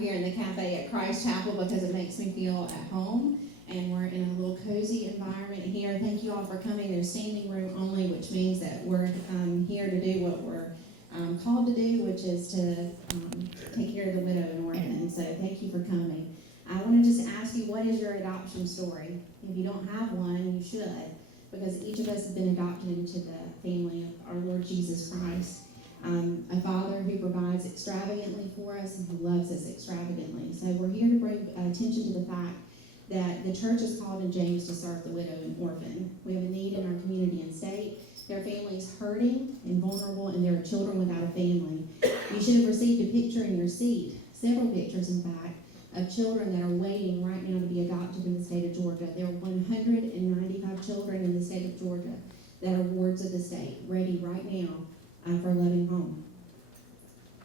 here in the cafe at Christ Chapel because it makes me feel at home, and we're in a little cozy environment here. Thank you all for coming. There's standing room only, which means that we're here to do what we're called to do, which is to take care of the widow and orphan. So thank you for coming. I want to just ask you, what is your adoption story? If you don't have one, you should, because each of us have been adopted into the family of our Lord Jesus Christ. A Father who provides extravagantly for us and who loves us extravagantly. So we're here to bring attention to the fact that the church is called in James to serve the widow and orphan. We have a need in our community and state. There are families hurting and vulnerable, and there are children without a family. You should have received a picture in your seat, several pictures in fact, of children that are waiting right now to be adopted in the state of Georgia. There are 195 children in the state of Georgia that are wards of the state, ready right now for a loving home.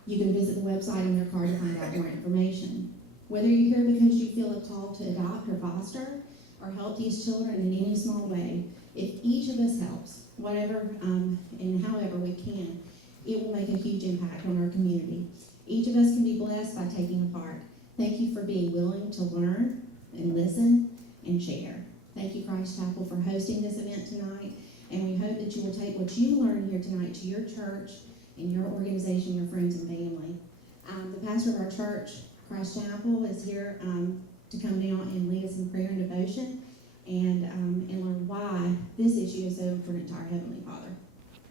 You can visit the website on their card to find out more information. Whether you're here because you feel a call to adopt or foster or help these children in any small way, if each of us helps, whatever and however we can, it will make a huge impact on our community. Each of us can be blessed by taking a part. Thank you for being willing to learn and listen and share. Thank you, Christ Chapel, for hosting this event tonight, and we hope that you will take what you learned here tonight to your church and your organization, your friends and family. The pastor of our church, Christ Chapel, is here to come now and lead us in prayer and devotion and learn why this issue is so important to our Heavenly Father.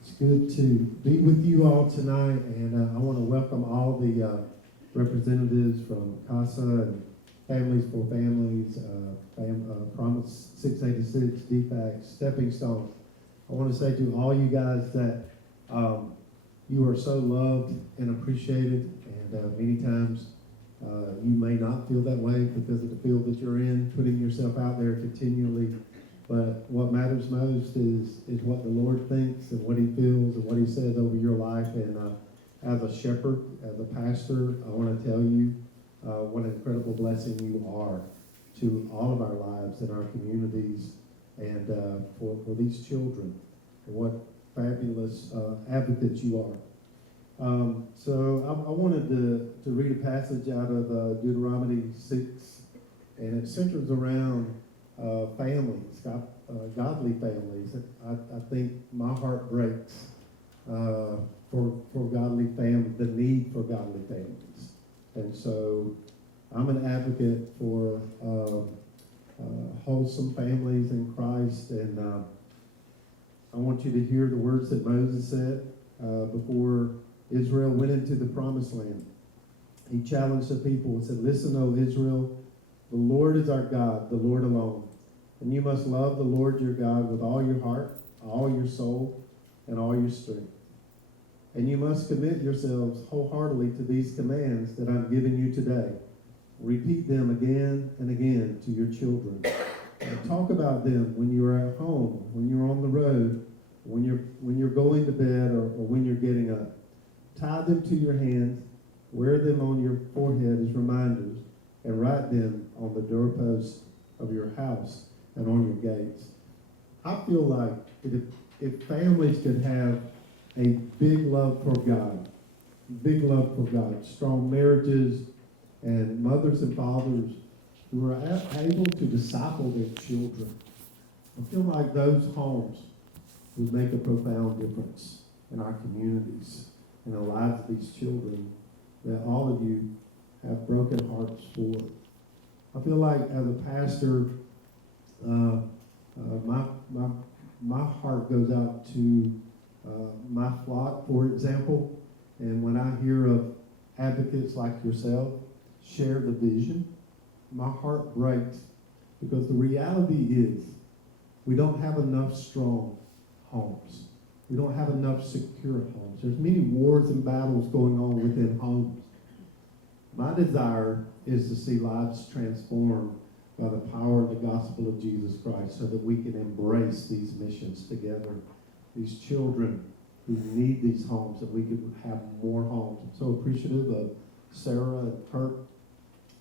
It's good to be with you all tonight, and I want to welcome all the representatives from CASA and Families for Families, Promise 686, DFAC, Stepping Stone. I want to say to all you guys that you are so loved and appreciated, and many times you may not feel that way because of the field that you're in, putting yourself out there continually. But what matters most is what the Lord thinks and what He feels and what He says over your life. And as a shepherd, as a pastor, I want to tell you what an incredible blessing you are to all of our lives and our communities, and for these children, and what fabulous advocates you are. So I wanted to read a passage out of Deuteronomy 6, and it centers around families, godly families. I think my heart breaks for godly families, the need for godly families. And so I'm an advocate for wholesome families in Christ, and I want you to hear the words that Moses said before Israel went into the promised land. He challenged the people and said, "Listen, O Israel, the Lord is our God, the Lord alone. And you must love the Lord your God with all your heart, all your soul, and all your strength. And you must commit yourselves wholeheartedly to these commands that I'm giving you today. Repeat them again and again to your children. And talk about them when you're at home, when you're on the road, when you're going to bed, or when you're getting up. Tie them to your hands, wear them on your forehead as reminders, and write them on the doorposts of your house and on your gates." I feel like if families could have a big love for God, strong marriages, and mothers and fathers who are able to disciple their children, I feel like those homes would make a profound difference in our communities, in the lives of these children that all of you have broken hearts for. I feel like as a pastor, my heart goes out to my flock, for example, and when I hear of advocates like yourself share the vision, my heart breaks, because the reality is we don't have enough strong homes. We don't have enough secure homes. There's many wars and battles going on within homes. My desire is to see lives transformed by the power of the gospel of Jesus Christ, so that we can embrace these missions together. These children who need these homes, that we can have more homes. I'm so appreciative of Sarah and Kurt,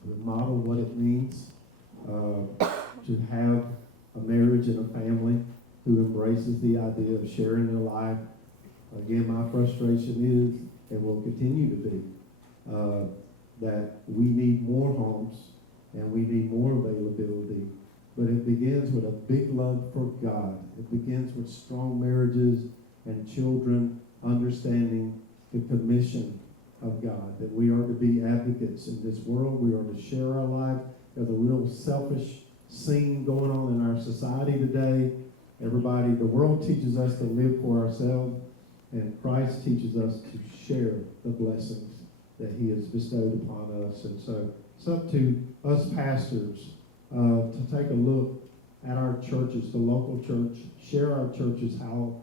who modeled what it means to have a marriage and a family who embraces the idea of sharing their life. Again, my frustration is, and will continue to be, that we need more homes and we need more availability. But it begins with a big love for God. It begins with strong marriages and children understanding the commission of God, that we are to be advocates in this world. We are to share our life. There's a real selfish scene going on in our society today. Everybody, the world teaches us to live for ourselves, and Christ teaches us to share the blessings that he has bestowed upon us. And so it's up to us pastors to take a look at our churches, the local church, share our churches, how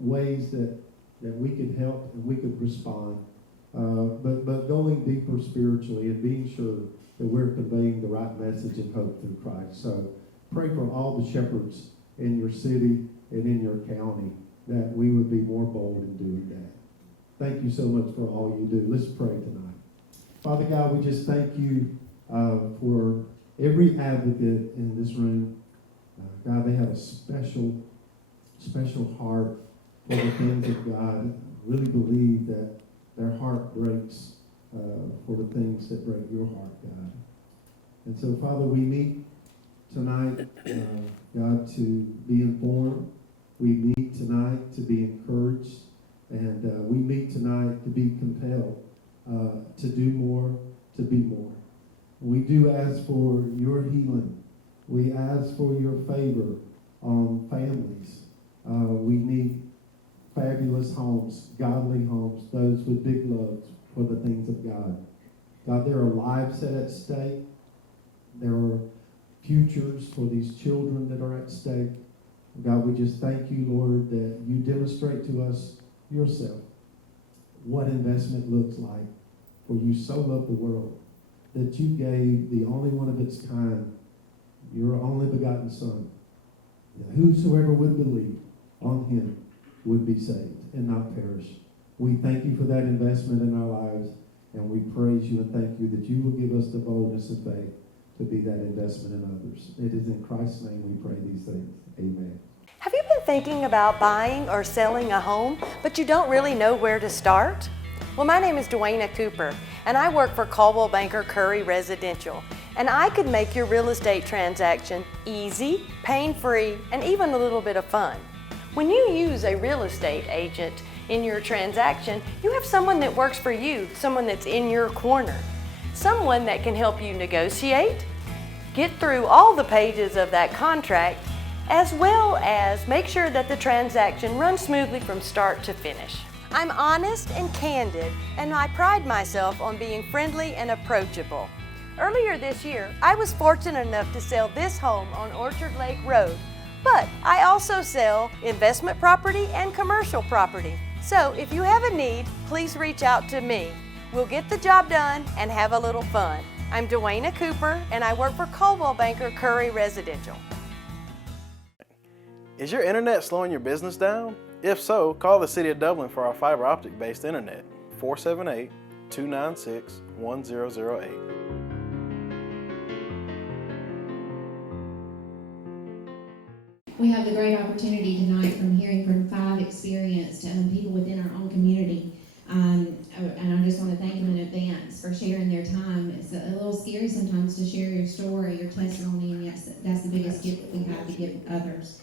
ways that we could help and we could respond. But going deeper spiritually and being sure that we're conveying the right message and hope through Christ. So pray for all the shepherds in your city and in your county that we would be more bold in doing that. Thank you so much for all you do. Let's pray tonight. Father God, we just thank you for every advocate in this room. God, they have a special heart for the things of God. I really believe that their heart breaks for the things that break your heart, God. And so, Father, we meet tonight, God, to be informed. We meet tonight to be encouraged. And we meet tonight to be compelled to do more, to be more. We do ask for your healing. We ask for your favor on families. We need fabulous homes, godly homes, those with big loves for the things of God. God, there are lives set at stake. There are futures for these children that are at stake. God, we just thank you, Lord, that you demonstrate to us yourself what investment looks like. For you so loved the world that you gave the only one of its kind, your only begotten Son, that whosoever would believe on him would be saved and not perish. We thank you for that investment in our lives, and we praise you and thank you that you will give us the boldness and faith to be that investment in others. It is in Christ's name we pray these things. Amen. Have you been thinking about buying or selling a home, but you don't really know where to start? Well, my name is Dwayna Cooper, and I work for Coldwell Banker Curry Residential, and I could make your real estate transaction easy, pain-free, and even a little bit of fun. When you use a real estate agent in your transaction, you have someone that works for you, someone that's in your corner, someone that can help you negotiate, get through all the pages of that contract, as well as make sure that the transaction runs smoothly from start to finish. I'm honest and candid, and I pride myself on being friendly and approachable. Earlier this year, I was fortunate enough to sell this home on Orchard Lake Road, but I also sell investment property and commercial property. So if you have a need, please reach out to me. We'll get the job done and have a little fun. I'm Dwayna Cooper, and I work for Coldwell Banker Curry Residential. Is your internet slowing your business down? If so, call the City of Dublin for our fiber optic based internet, 478-296-1008. We have the great opportunity tonight from hearing from 5 experienced people within our own community. And I just want to thank them in advance for sharing their time. It's a little scary sometimes to share your story, your testimony, and yes, that's the biggest gift that we have to give others.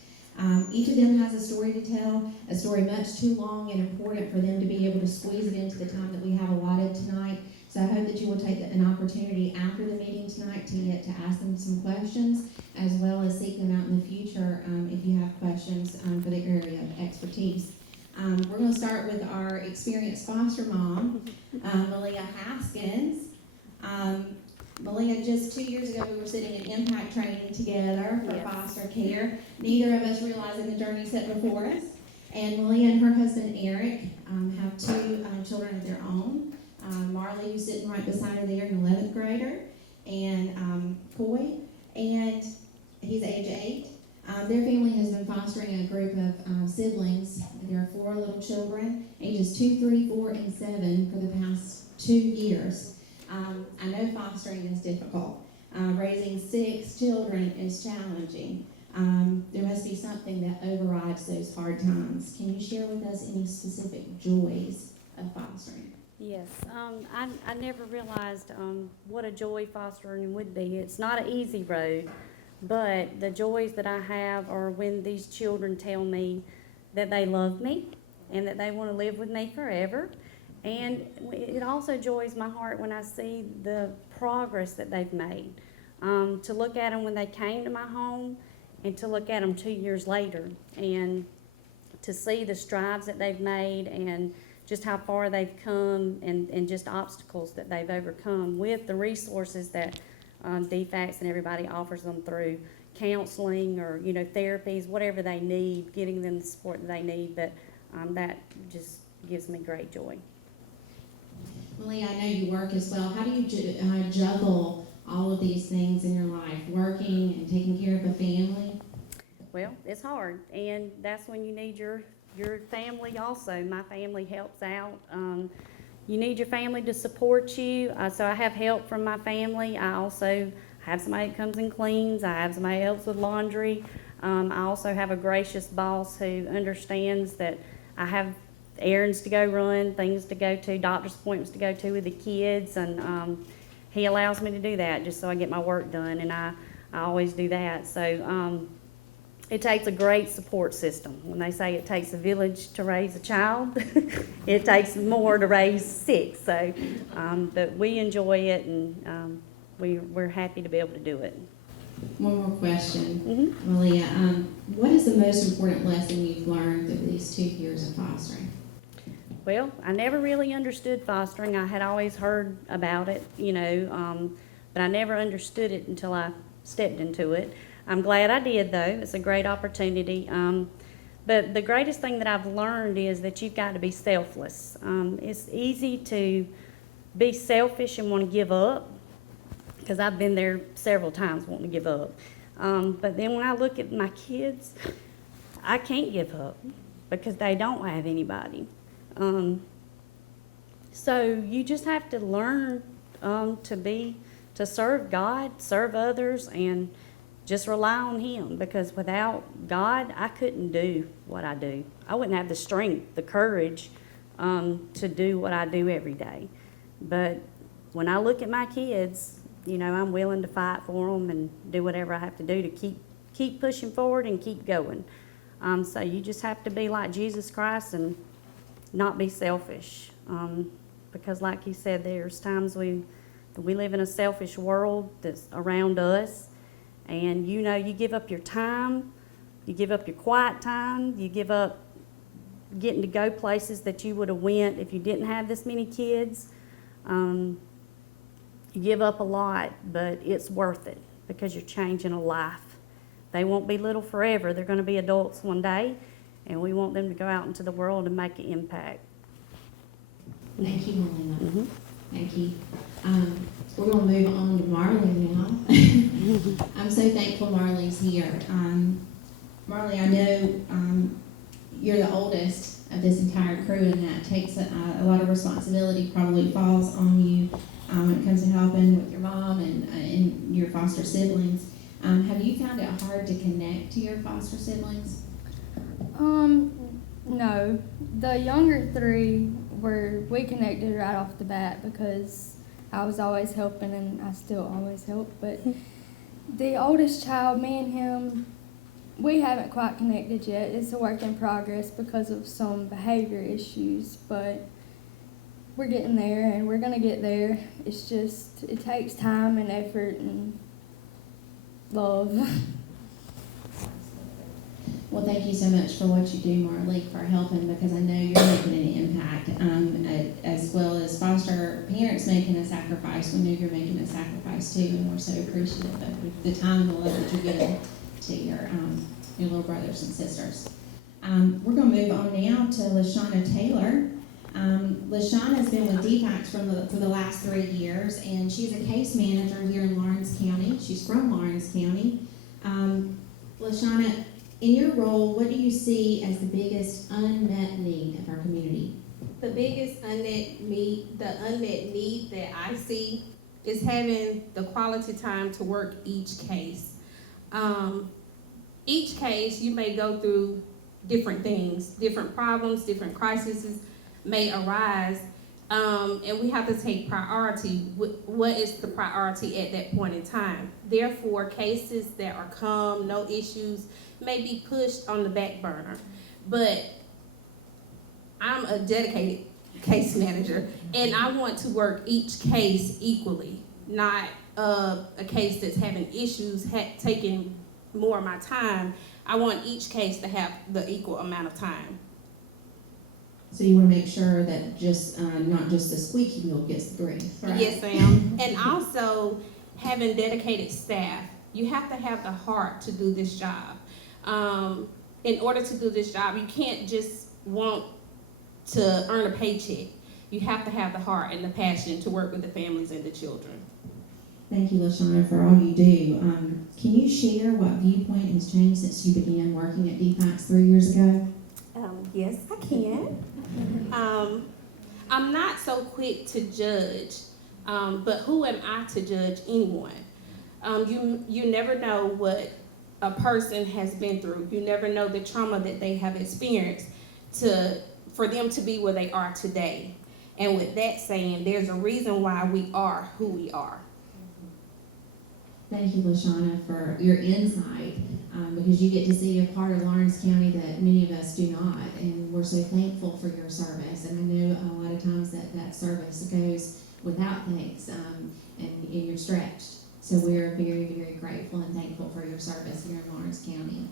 Each of them has a story to tell, a story much too long and important for them to be able to squeeze it into the time that we have allotted tonight. So I hope that you will take an opportunity after the meeting tonight to get to ask them some questions, as well as seek them out in the future if you have questions for the area of expertise. We're going to start with our experienced foster mom, Malia Haskins. Malia, just 2 years ago, we were sitting in impact training together for foster care. Neither of us realizing the journey set before us. And Malia and her husband, Eric, have 2 children of their own. Marley, who's sitting right beside her there, an 11th grader, and Coy, and he's age 8. Their family has been fostering a group of siblings. There are 4 little children, ages 2, 3, 4, and 7 for the past 2 years. I know fostering is difficult. Raising 6 children is challenging. There must be something that overrides those hard times. Can you share with us any specific joys of fostering? Yes, I never realized what a joy fostering would be. It's not an easy road, but the joys that I have are when these children tell me that they love me and that they want to live with me forever. And it also joys my heart when I see the progress that they've made. To look at them when they came to my home and to look at them 2 years later and to see the strides that they've made and just how far they've come and just obstacles that they've overcome with the resources that DFACS and everybody offers them through counseling or, therapies, whatever they need, getting them the support that they need. But that just gives me great joy. Malia, I know you work as well. How do you juggle all of these things in your life, working and taking care of a family? Well, it's hard, and that's when you need your family also. My family helps out. You need your family to support you, so I have help from my family. I also have somebody that comes and cleans. I have somebody else with laundry. I also have a gracious boss who understands that I have errands to go run, things to go to, doctor's appointments to go to with the kids, and he allows me to do that just so I get my work done, and I always do that. So it takes a great support system. When they say it takes a village to raise a child, it takes more to raise 6. So, but we enjoy it, and we're happy to be able to do it. One more question, Malia. What is the most important lesson you've learned through these 2 years of fostering? Well, I never really understood fostering. I had always heard about it, but I never understood it until I stepped into it. I'm glad I did, though. It's a great opportunity. But the greatest thing that I've learned is that you've got to be selfless. It's easy to be selfish and want to give up, because I've been there several times wanting to give up. But then when I look at my kids, I can't give up because they don't have anybody. So you just have to learn to serve God, serve others, and just rely on Him, because without God, I couldn't do what I do. I wouldn't have the strength, the courage to do what I do every day. But when I look at my kids, I'm willing to fight for them and do whatever I have to do to keep pushing forward and keep going. So you just have to be like Jesus Christ and not be selfish. Because like you said, there's times we live in a selfish world that's around us. And you give up your time, you give up your quiet time, you give up getting to go places that you would have went if you didn't have this many kids. You give up a lot, but it's worth it because you're changing a life. They won't be little forever. They're going to be adults one day, and we want them to go out into the world and make an impact. Thank you, Malia. Thank you. We're going to move on to Marley now. I'm so thankful Marley's here. Marley, I know you're the oldest of this entire crew, and that takes a lot of responsibility, probably falls on you when it comes to helping with your mom and your foster siblings. Have you found it hard to connect to your foster siblings? No. The younger 3 we connected right off the bat because I was always helping and I still always help. But the oldest child, me and him, we haven't quite connected yet. It's a work in progress because of some behavior issues, but we're getting there and we're gonna get there. It's just, it takes time and effort and love. Well, thank you so much for what you do, Marley, for helping, because I know you're making an impact, as well as foster parents making a sacrifice. We know you're making a sacrifice too, and we're so appreciative of the time and the love that you're giving to your little brothers and sisters. We're going to move on now to LaShawna Taylor. LaShawna has been with DFACS for the last 3 years, and she's a case manager here in Laurens County. She's from Laurens County. LaShawna, in your role, what do you see as the biggest unmet need of our community? The biggest unmet need that I see is having the quality time to work each case. Each case, you may go through different things, different problems, different crises may arise, And we have to take priority. What is the priority at that point in time? Therefore, cases that are calm, no issues, may be pushed on the back burner. But I'm a dedicated case manager, and I want to work each case equally, not a case that's having issues, taking more of my time. I want each case to have the equal amount of time. So you want to make sure that just not just the squeaky wheel gets the grease, right? Yes, ma'am. And also, having dedicated staff, you have to have the heart to do this job. In order to do this job, you can't just want to earn a paycheck. You have to have the heart and the passion to work with the families and the children. Thank you, LaShawna, for all you do. Can you share what viewpoint has changed since you began working at DPACS 3 years ago? Yes, I can. I'm not so quick to judge, but who am I to judge anyone? You never know what a person has been through. You never know the trauma that they have experienced for them to be where they are today. And with that saying, there's a reason why we are who we are. Thank you, LaShawna, for your insight, because you get to see a part of Lawrence County that many of us do not, and we're so thankful for your service. And I know a lot of times that service goes without thanks, and you're stretched. So we're very, very grateful and thankful for your service here in Lawrence County.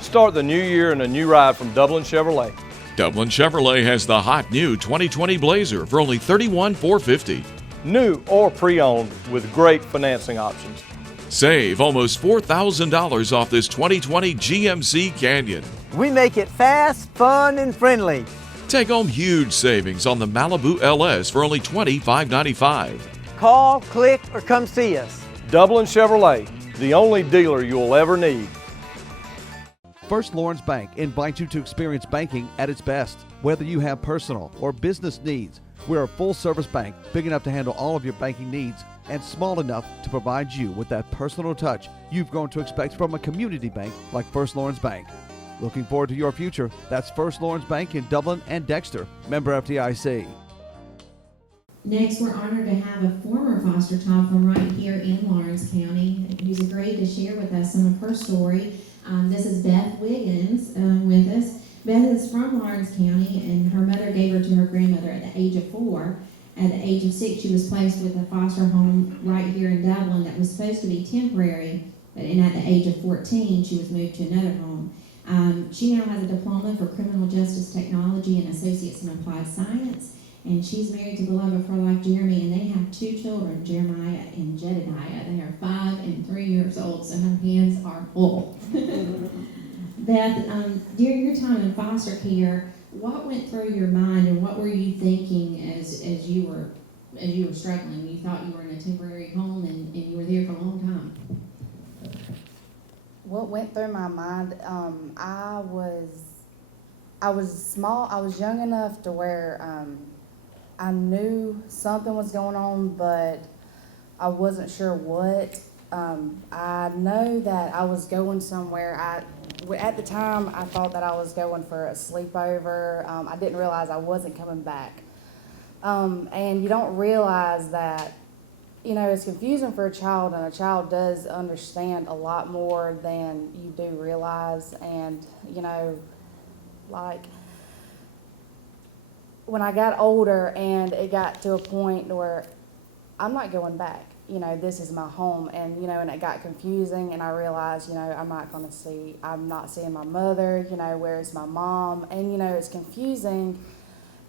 Start the new year in a new ride from Dublin Chevrolet. Dublin Chevrolet has the hot new 2020 Blazer for only $31,450. New or pre-owned with great financing options. Save almost $4,000 off this 2020 GMC Canyon. We make it fast, fun, and friendly. Take home huge savings on the Malibu LS for only $25.95. Call, click, or come see us. Dublin Chevrolet, the only dealer you'll ever need. First Lawrence Bank invites you to experience banking at its best. Whether you have personal or business needs, we're a full-service bank big enough to handle all of your banking needs and small enough to provide you with that personal touch you've grown to expect from a community bank like First Lawrence Bank. Looking forward to your future. That's First Lawrence Bank in Dublin and Dexter, member FDIC. Next, we're honored to have a former foster child from right here in Lawrence County who's agreed to share with us some of her story. This is Beth Wiggins with us. Beth is from Lawrence County, and her mother gave her to her grandmother at the age of 4. At the age of 6, she was placed with a foster home right here in Dublin that was supposed to be temporary, and at the age of 14, she was moved to another home. She now has a diploma for criminal justice technology and associates in applied science, and she's married to the love of her life, Jeremy, and they have 2 children, Jeremiah and Jedediah. They are 5 and 3 years old, so her hands are full. Beth, during your time in foster care, what went through your mind, and what were you thinking as you were struggling? You thought you were in a temporary home, and you were there for a long time. What went through my mind? I was small. I was young enough to where I knew something was going on, but I wasn't sure what. I know that I was going somewhere. At the time, I thought that I was going for a sleepover. I didn't realize I wasn't coming back. And you don't realize that, you know, it's confusing for a child, and a child does understand a lot more than you do realize. And, you know, like, when I got older and it got to a point where I'm not going back. You know, this is my home, and, you know, and it got confusing, and I realized, you know, I'm not seeing my mother, you know, where's my mom, and, you know, it's confusing,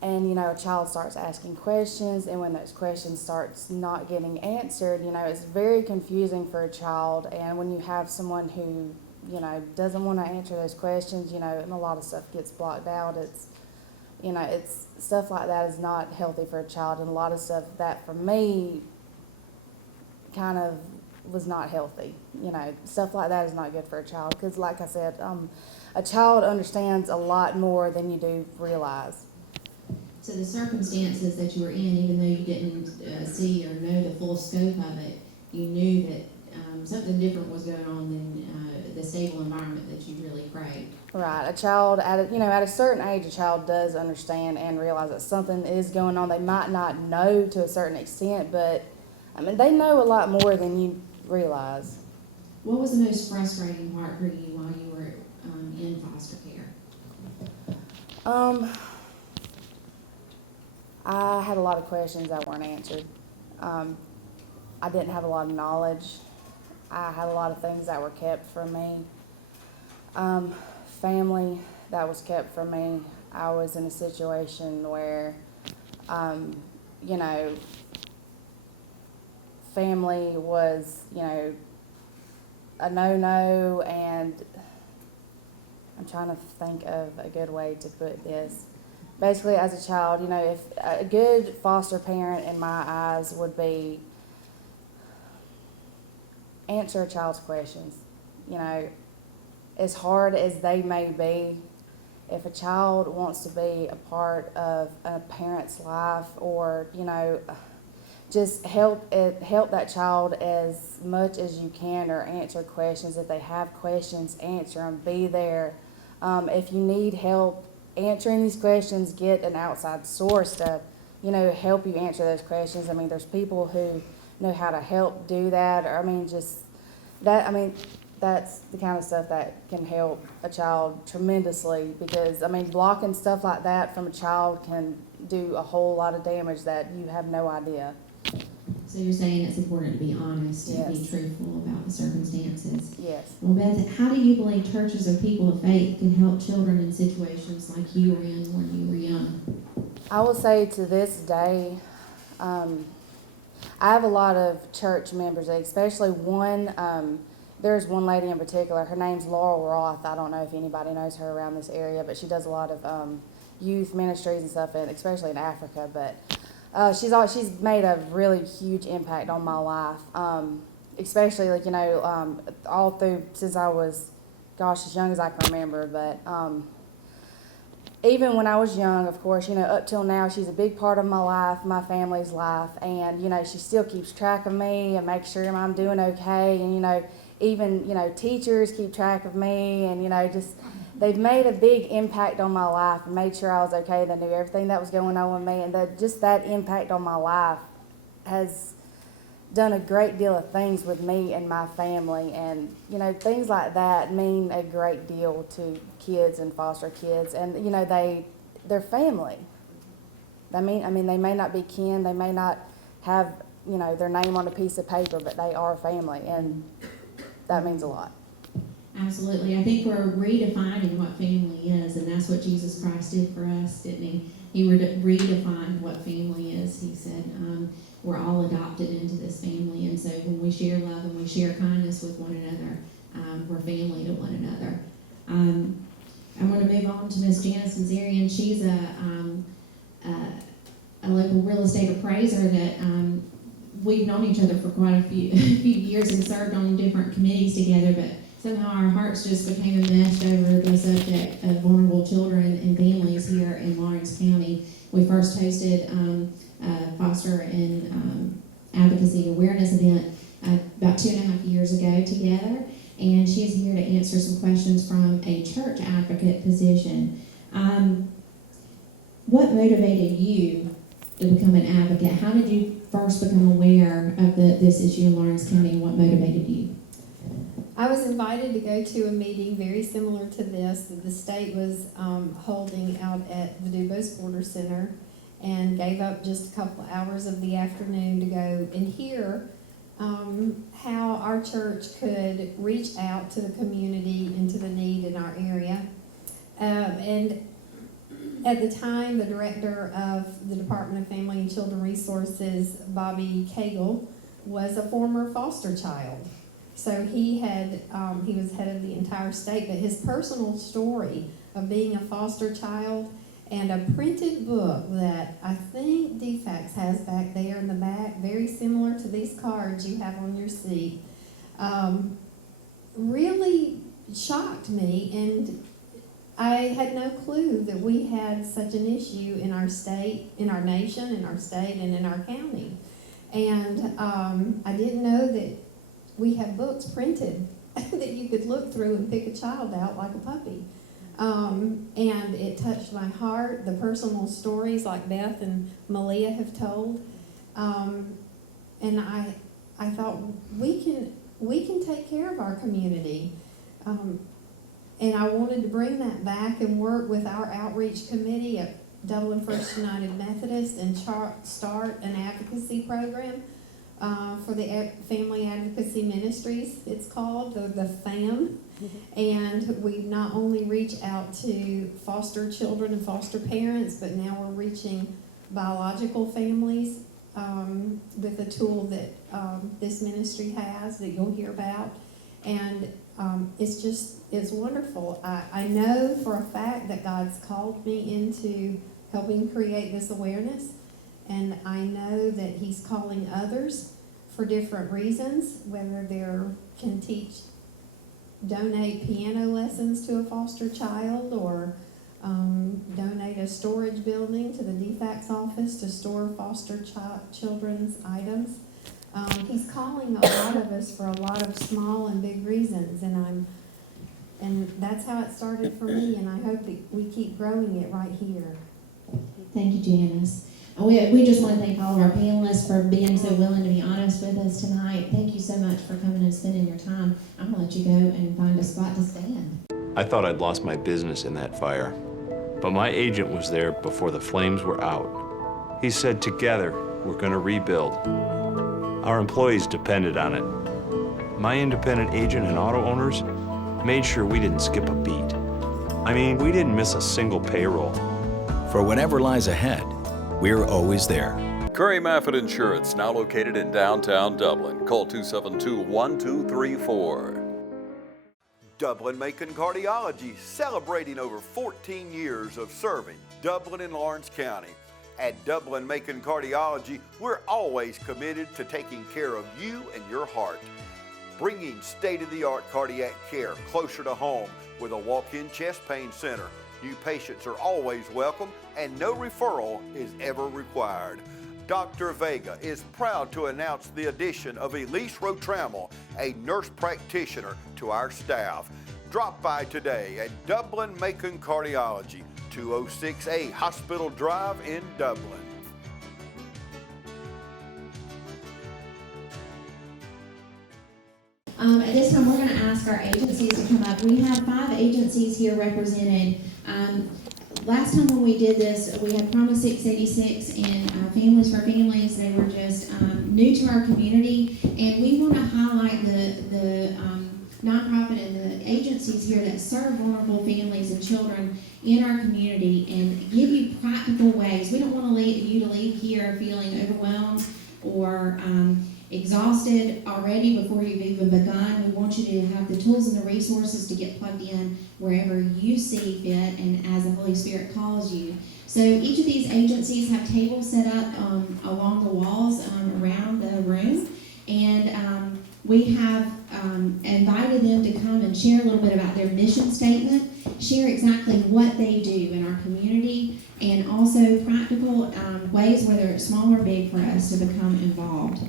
and, you know, a child starts asking questions, and when those questions starts not getting answered, you know, it's very confusing for a child, and when you have someone who, you know, doesn't want to answer those questions, you know, and a lot of stuff gets blocked out, you know, it's stuff like that is not healthy for a child, and a lot of stuff that, for me, kind of was not healthy. You know, stuff like that is not good for a child, because like I said, a child understands a lot more than you do realize. So the circumstances that you were in, even though you didn't see or know the full scope of it, you knew that something different was going on than the stable environment that you really craved. Right. A child at a certain age, a child does understand and realize that something is going on. They might not know to a certain extent, but I mean, they know a lot more than you realize. What was the most frustrating part for you while you were in foster care? I had a lot of questions that weren't answered. I didn't have a lot of knowledge. I had a lot of things that were kept from me. Family that was kept from me. I was in a situation where, family was, a no-no, and I'm trying to think of a good way to put this. Basically, as a child, if a good foster parent in my eyes would be answer a child's questions. As hard as they may be, if a child wants to be a part of a parent's life, or just help that child as much as you can, or answer questions. If they have questions, answer them. Be there. If you need help answering these questions, get an outside source to, help you answer those questions. I mean, there's people who know how to help do that. Or that's the kind of stuff that can help a child tremendously, because, blocking stuff like that from a child can do a whole lot of damage that you have no idea. So you're saying it's important to be honest and Yes. be truthful about the circumstances. Yes. Well, Beth, how do you believe churches or people of faith can help children in situations like you were in when you were young? I will say to this day, I have a lot of church members, especially one, there's one lady in particular, her name's Laurel Roth. I don't know if anybody knows her around this area, but she does a lot of youth ministries and stuff, especially in Africa. But she's made a really huge impact on my life, especially all through since I was, as young as I can remember. But even when I was young, of course, up till now, she's a big part of my life, my family's life, and she still keeps track of me and makes sure I'm doing okay, and even teachers keep track of me, and just. They've made a big impact on my life and made sure I was okay. They knew everything that was going on with me, and that impact on my life has done a great deal of things with me and my family. And things like that mean a great deal to kids and foster kids, and they're family. They may not be kin, they may not have their name on a piece of paper, but they are family, and that means a lot. Absolutely. I think we're redefining what family is, and that's what Jesus Christ did for us, didn't he? He redefined what family is. He said, we're all adopted into this family, and so when we share love and we share kindness with one another, we're family to one another. I want to move on to Miss Janice Mazarian. She's a local real estate appraiser that we've known each other for quite a few years and served on different committees together, but somehow our hearts just became enmeshed over the subject of vulnerable children and families here in Lawrence County. We first hosted a foster and advocacy awareness event about 2.5 years ago together, and she's here to answer some questions from a church advocate position. What motivated you to become an advocate? How did you first become aware of this issue in Lawrence County, and what motivated you? I was invited to go to a meeting very similar to this that the state was holding out at the Dubose Border Center, and gave up just a couple hours of the afternoon to go and hear how our church could reach out to the community and to the need in our area. And at the time, the director of the Department of Family and Children Resources, Bobby Cagle, was a former foster child. So he was head of the entire state, but his personal story of being a foster child and a printed book that I think DFAX has back there in the back, very similar to these cards you have on your seat, really shocked me, and I had no clue that we had such an issue in our state, in our nation, in our state, and in our county. And I didn't know that we have books printed that you could look through and pick a child out like a puppy. And it touched my heart, the personal stories like Beth and Malia have told. And I thought, we can take care of our community. And I wanted to bring that back and work with our outreach committee at Dublin First United Methodist and start an advocacy program for the Family Advocacy Ministries, it's called, the FAM. And we not only reach out to foster children and foster parents, but now we're reaching biological families with a tool that this ministry has that you'll hear about. And it's wonderful. I know for a fact that God's called me into helping create this awareness, and I know that He's calling others for different reasons, whether they can donate piano lessons to a foster child, or donate a storage building to the DFAC's office to store foster children's items. He's calling a lot of us for a lot of small and big reasons, and that's how it started for me, and I hope that we keep growing it right here. Thank you, Janice. We just want to thank all of our panelists for being so willing to be honest with us tonight. Thank you so much for coming and spending your time. I'm going to let you go and find a spot to stand. I thought I'd lost my business in that fire, but my agent was there before the flames were out. He said, together, we're going to rebuild. Our employees depended on it. My independent agent and auto owners made sure we didn't skip a beat. I mean, we didn't miss a single payroll. For whatever lies ahead, we're always there. Curry Maffett Insurance, now located in downtown Dublin. Call 272-1234. Dublin-Macon Cardiology, celebrating over 14 years of serving Dublin and Lawrence County. At Dublin-Macon Cardiology, we're always committed to taking care of you and your heart. Bringing state-of-the-art cardiac care closer to home with a walk-in chest pain center. New patients are always welcome and no referral is ever required. Dr. Vega is proud to announce the addition of Elise Rotrammel, a nurse practitioner, to our staff. Drop by today at Dublin-Macon Cardiology, 206A Hospital Drive in Dublin. At this time, we're going to ask our agencies to come up. We have 5 agencies here represented. Last time when we did this, we had Promise 686 and Families for Families. They were just new to our community, and we want to highlight the nonprofit and the agencies here that serve vulnerable families and children in our community and give you practical ways. We don't want you to leave here feeling overwhelmed or exhausted already before you've even begun. We want you to have the tools and the resources to get plugged in wherever you see fit and as the Holy Spirit calls you. So each of these agencies have tables set up along the walls around the room, and we have invited them to come and share a little bit about their mission statement, share exactly what they do in our community, and also practical ways, whether it's small or big, for us to become involved.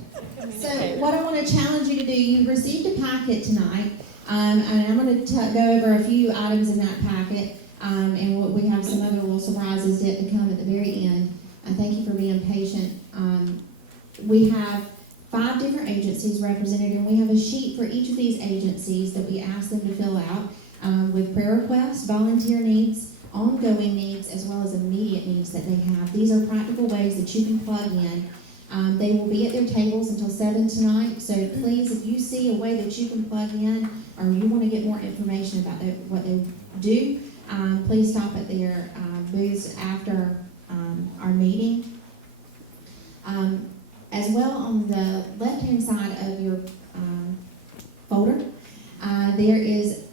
So what I want to challenge you to do, you've received a packet tonight, and I'm going to go over a few items in that packet, and we have some other little surprises yet to come at the very end. Thank you for being patient. We have 5 different agencies represented, and we have a sheet for each of these agencies that we ask them to fill out with prayer requests, volunteer needs, ongoing needs, as well as immediate needs that they have. These are practical ways that you can plug in. They will be at their tables until 7 tonight, so please, if you see a way that you can plug in or you want to get more information about what they do, please stop at their booths after our meeting. As well, on the left-hand side of your folder, there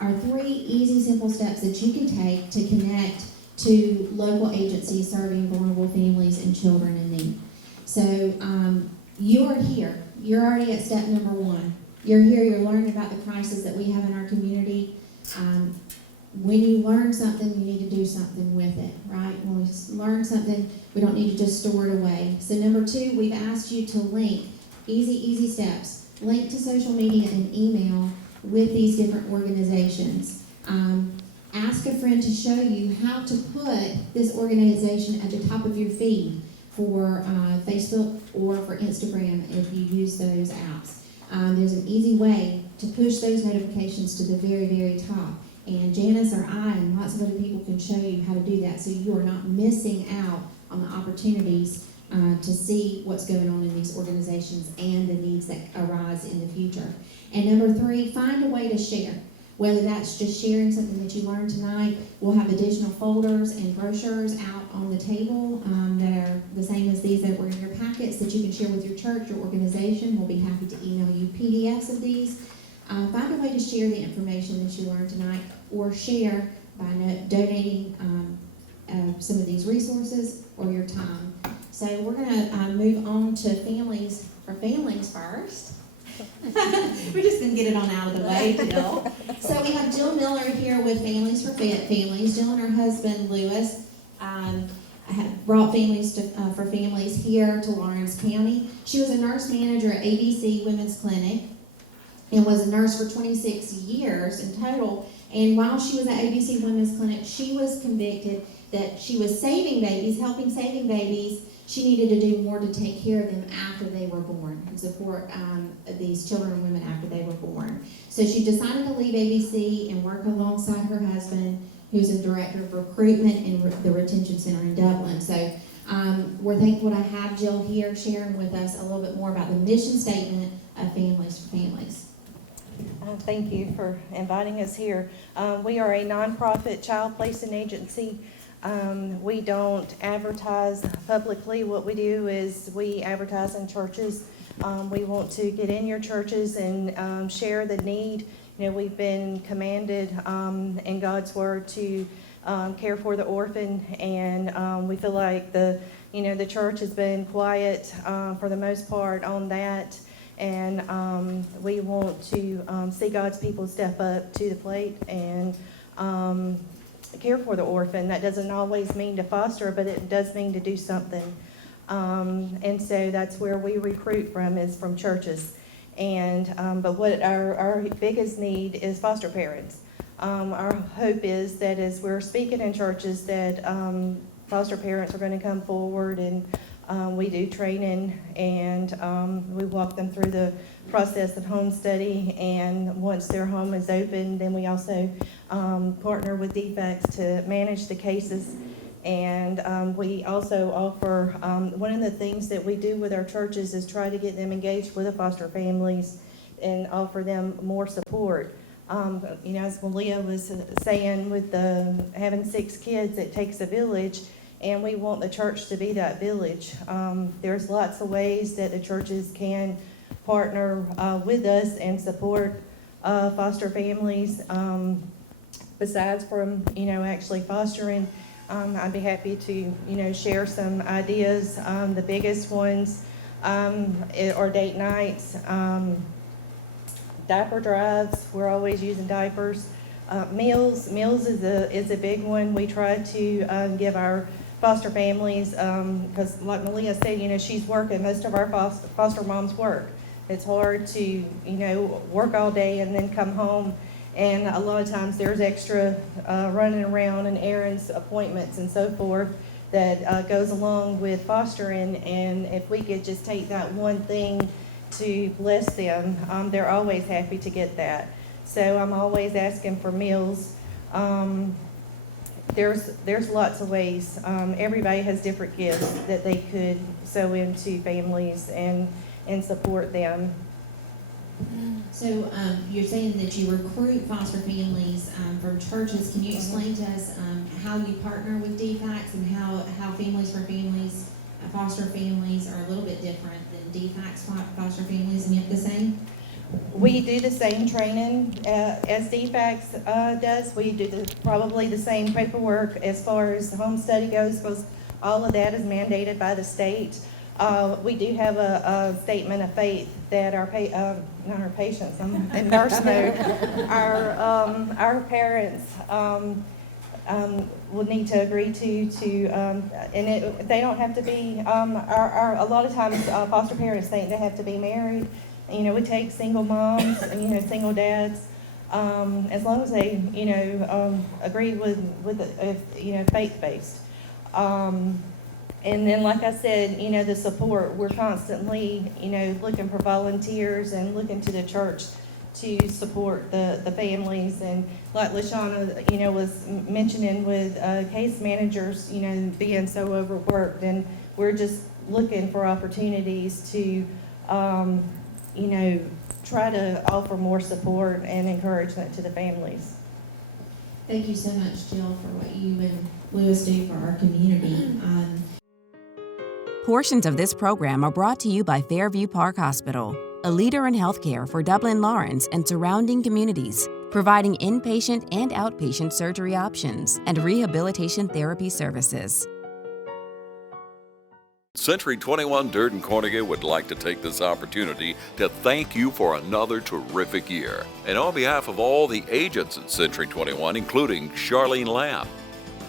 are 3 easy, simple steps that you can take to connect to local agencies serving vulnerable families and children in need. So you are here. You're already at step number 1. You're here, you're learning about the crisis that we have in our community. When you learn something, you need to do something with it, right? When we learn something, we don't need to just store it away. So number 2, we've asked you to link, easy steps, link to social media and email with these different organizations. Ask a friend to show you how to put this organization at the top of your feed for Facebook or for Instagram if you use those apps. There's an easy way to push those notifications to the very, very top. And Janice or I and lots of other people can show you how to do that so you are not missing out on the opportunities to see what's going on in these organizations and the needs that arise in the future. And number 3, find a way to share. Whether that's just sharing something that you learned tonight, we'll have additional folders and brochures out on the table that are the same as these that were in your packets that you can share with your church, your organization. We'll be happy to email you PDFs of these. Find a way to share the information that you learned tonight, or share by donating some of these resources or your time. So we're going to move on to families first. We're just going to get it on out of the way, Jill. So we have Jill Miller here with Families for Families. Jill and her husband, Lewis, have brought Families for Families here to Lawrence County. She was a nurse manager at ABC Women's Clinic and was a nurse for 26 years in total. And while she was at ABC Women's Clinic, she was convicted that she was saving babies, helping saving babies. She needed to do more to take care of them after they were born and support these children and women after they were born. So she decided to leave ABC and work alongside her husband, who's a director of recruitment in the Retention Center in Dublin. So we're thankful to have Jill here sharing with us a little bit more about the mission statement of Families for Families. Thank you for inviting us here. We are a nonprofit child placing agency. We don't advertise publicly. What we do is we advertise in churches. We want to get in your churches and share the need. You know, we've been commanded in God's word to care for the orphan, and we feel like the church has been quiet for the most part on that. And we want to see God's people step up to the plate and care for the orphan. That doesn't always mean to foster, but it does mean to do something. And so that's where we recruit from, is from churches. And but what our biggest need is foster parents. Our hope is that as we're speaking in churches that foster parents are going to come forward, and we do training, and we walk them through the process of home study, and once their home is open, then we also partner with DFACS to manage the cases. And we also offer, one of the things that we do with our churches is try to get them engaged with the foster families and offer them more support. As Malia was saying, with having 6 kids, it takes a village. And we want the church to be that village. There's lots of ways that the churches can partner with us and support foster families. Besides from, actually fostering, I'd be happy to, share some ideas. The biggest ones are date nights, diaper drives. We're always using diapers. Meals is a big one. We try to give our foster families, because like Malia said, she's working. Most of our foster moms work. It's hard to, work all day and then come home. And a lot of times there's extra running around and errands, appointments, and so forth that goes along with fostering. And if we could just take that one thing to bless them, they're always happy to get that. So I'm always asking for meals. There's lots of ways. Everybody has different gifts that they could sow into families and support them. So you're saying that you recruit foster families from churches. Can you explain to us how you partner with DFACS and how Families for Families, foster families are a little bit different than DFACS foster families, and yet the same? We do the same training as DFACS does. We do probably the same paperwork as far as home study goes, because all of that is mandated by the state. We do have a statement of faith that not our patients, I'm in nurse mode, our parents will need to agree to and they don't have to be, a lot of times foster parents think they have to be married, we take single moms, single dads, as long as they, agree with faith-based. And then, like I said, the support, we're constantly, looking for volunteers and looking to the church to support the families. And like LaShawna, was mentioning with case managers, being so overworked, and we're just looking for opportunities to, try to offer more support and encouragement to the families. Thank you so much, Jill, for what you and Lewis do for our community. Portions of this program are brought to you by Fairview Park Hospital, a leader in healthcare for Dublin-Laurens and surrounding communities, providing inpatient and outpatient surgery options and rehabilitation therapy services. Century 21 Durden Cornegay would like to take this opportunity to thank you for another terrific year. And on behalf of all the agents at Century 21, including Charlene Lamb,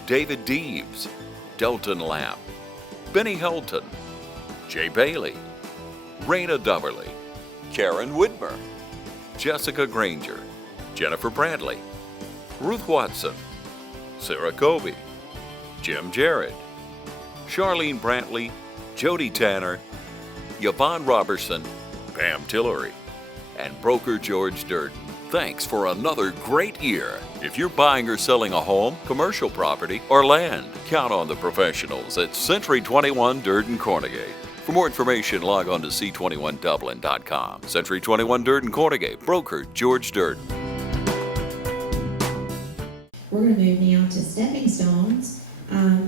David Deeves, Delton Lamb, Benny Helton, Jay Bailey, Raina Duberly, Karen Widmer, Jessica Granger, Jennifer Bradley, Ruth Watson, Sarah Colby, Jim Jarrett, Charlene Brantley, Jody Tanner, Yvonne Robertson, Pam Tillery, and broker George Durden. Thanks for another great year. If you're buying or selling a home, commercial property, or land, count on the professionals at Century 21 Durden Cornegay. For more information, log on to c21dublin.com. Century 21 Durden Cornegay, broker George Durden. We're going to move now to Stepping Stones.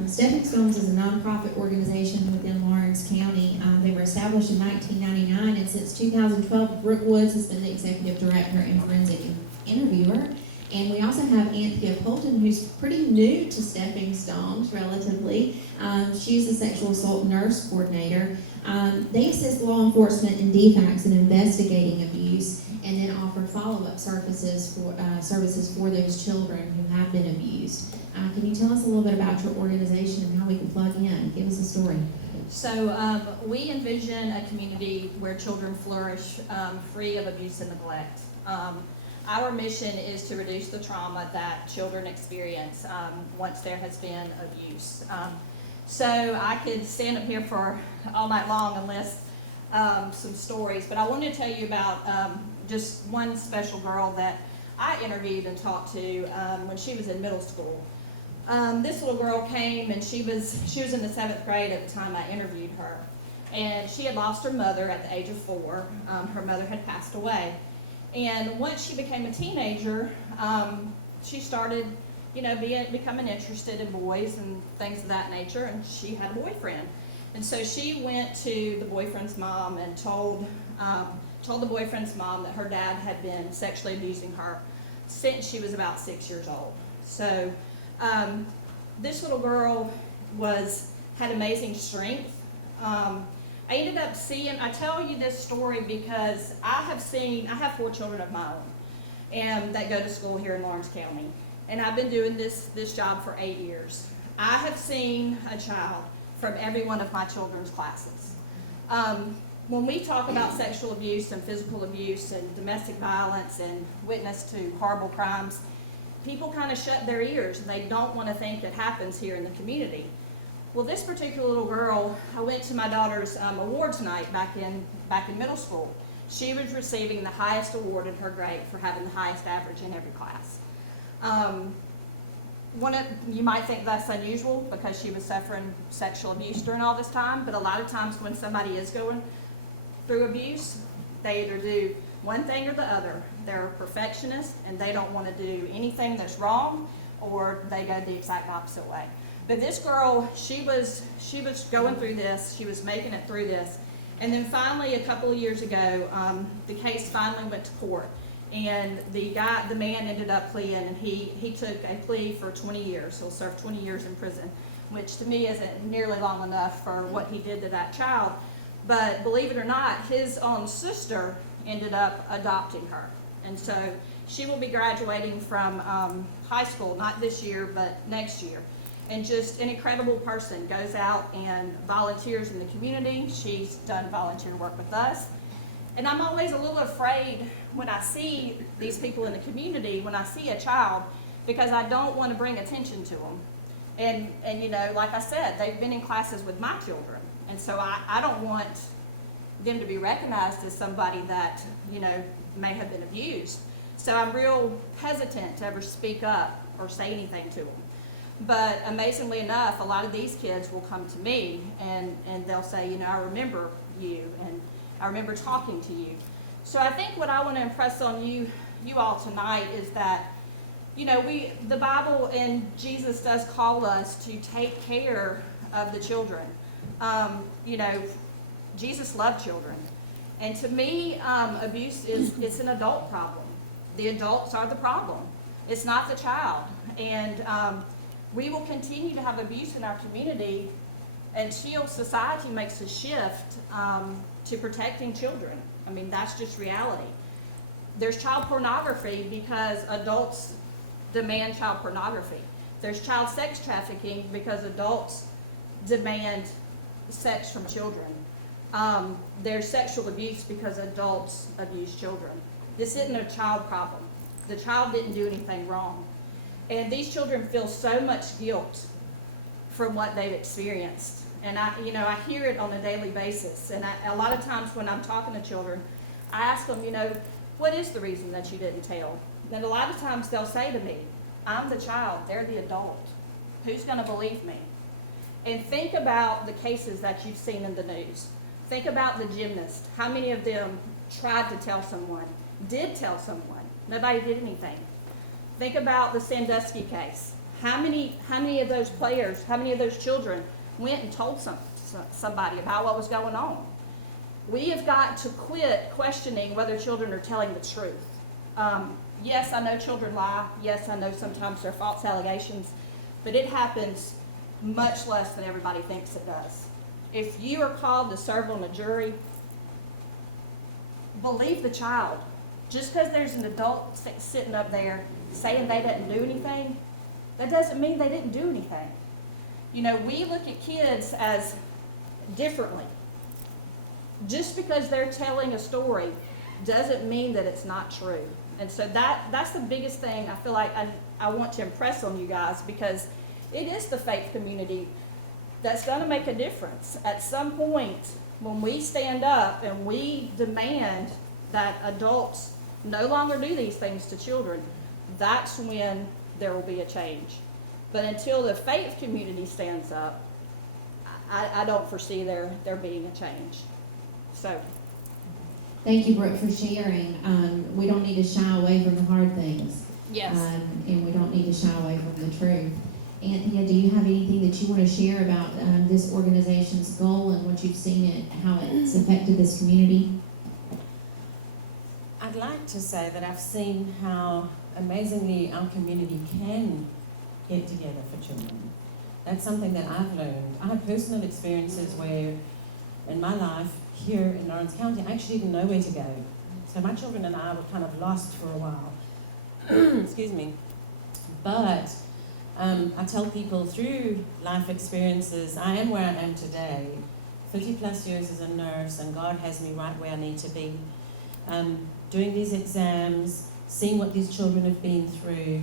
Stepping Stones is a nonprofit organization within Lawrence County. They were established in 1999, and since 2012, Brooke Woods has been the executive director and forensic interviewer. And we also have Anthea Poulton, who's pretty new to Stepping Stones, relatively. She's a sexual assault nurse coordinator. They assist law enforcement in DFACs and investigating abuse, and then offer follow-up services for those children who have been abused. Can you tell us a little bit about your organization and how we can plug in? Give us a story. So we envision a community where children flourish free of abuse and neglect. Our mission is to reduce the trauma that children experience once there has been abuse. So I could stand up here for all night long and list some stories, but I wanted to tell you about just one special girl that I interviewed and talked to when she was in middle school. This little girl came, and she was in the 7th grade at the time I interviewed her, and she had lost her mother at the age of 4. Her mother had passed away, and once she became a teenager, she started, becoming interested in boys and things of that nature, and she had a boyfriend. And so she went to the boyfriend's mom and told the boyfriend's mom that her dad had been sexually abusing her since she was about 6 years old. So this little girl had amazing strength. I ended up I tell you this story because I have 4 children of my own and that go to school here in Lawrence County. And I've been doing this job for 8 years. I have seen a child from every one of my children's classes. When we talk about sexual abuse and physical abuse and domestic violence and witness to horrible crimes, people kind of shut their ears. They don't want to think it happens here in the community. Well, this particular little girl, I went to my daughter's awards night back in middle school. She was receiving the highest award in her grade for having the highest average in every class. You might think that's unusual because she was suffering sexual abuse during all this time, but a lot of times when somebody is going through abuse, they either do one thing or the other. They're a perfectionist and they don't want to do anything that's wrong, or they go the exact opposite way. But this girl, she was going through this, she was making it through this, and then finally a couple of years ago, the case finally went to court. And the man ended up pleading, and he took a plea for 20 years. He'll serve 20 years in prison, which to me isn't nearly long enough for what he did to that child. But believe it or not, his own sister ended up adopting her. And so she will be graduating from high school, not this year, but next year. And just an incredible person, goes out and volunteers in the community. She's done volunteer work with us. And I'm always a little afraid when I see these people in the community, when I see a child, because I don't want to bring attention to them. And you know, like I said, they've been in classes with my children. And so I don't want them to be recognized as somebody that, you know, may have been abused. So I'm real hesitant to ever speak up or say anything to them. But amazingly enough, a lot of these kids will come to me and they'll say, you know, I remember you and I remember talking to you. So I think what I want to impress on you all tonight is that, you know, the Bible and Jesus does call us to take care of the children. You know, Jesus loved children. And to me, abuse it's an adult problem. The adults are the problem. It's not the child. And we will continue to have abuse in our community until society makes a shift to protecting children. I mean, that's just reality. There's child pornography because adults demand child pornography. There's child sex trafficking because adults demand sex from children. There's sexual abuse because adults abuse children. This isn't a child problem. The child didn't do anything wrong. And these children feel so much guilt from what they've experienced. And I hear it on a daily basis. And a lot of times when I'm talking to children, I ask them, you know, what is the reason that you didn't tell? And a lot of times they'll say to me, I'm the child, they're the adult. Who's going to believe me? And think about the cases that you've seen in the news. Think about the gymnast. How many of them tried to tell someone, did tell someone? Nobody did anything. Think about the Sandusky case. How many of those players, how many of those children went and told somebody about what was going on? We have got to quit questioning whether children are telling the truth. Yes, I know children lie. Yes, I know sometimes they're false allegations, but it happens much less than everybody thinks it does. If you are called to serve on a jury, believe the child. Just because there's an adult sitting up there saying they didn't do anything, that doesn't mean they didn't do anything. You know, we look at kids as differently. Just because they're telling a story doesn't mean that it's not true. And so that's the biggest thing I feel like I want to impress on you guys, because it is the faith community that's going to make a difference. At some point, when we stand up and we demand that adults no longer do these things to children, that's when there will be a change. But until the faith community stands up, I don't foresee there being a change. So. Thank you, Brooke, for sharing. We don't need to shy away from the hard things. Yes. And we don't need to shy away from the truth. Anthea, do you have anything that you want to share about this organization's goal and what you've seen how it's affected this community? I'd like to say that I've seen how amazingly our community can get together for children. That's something that I've learned. I have personal experiences where in my life here in Lawrence County, I actually didn't know where to go. So my children and I were kind of lost for a while. Excuse me. But I tell people through life experiences, I am where I am today. 30 plus years as a nurse, and God has me right where I need to be. Doing these exams, seeing what these children have been through,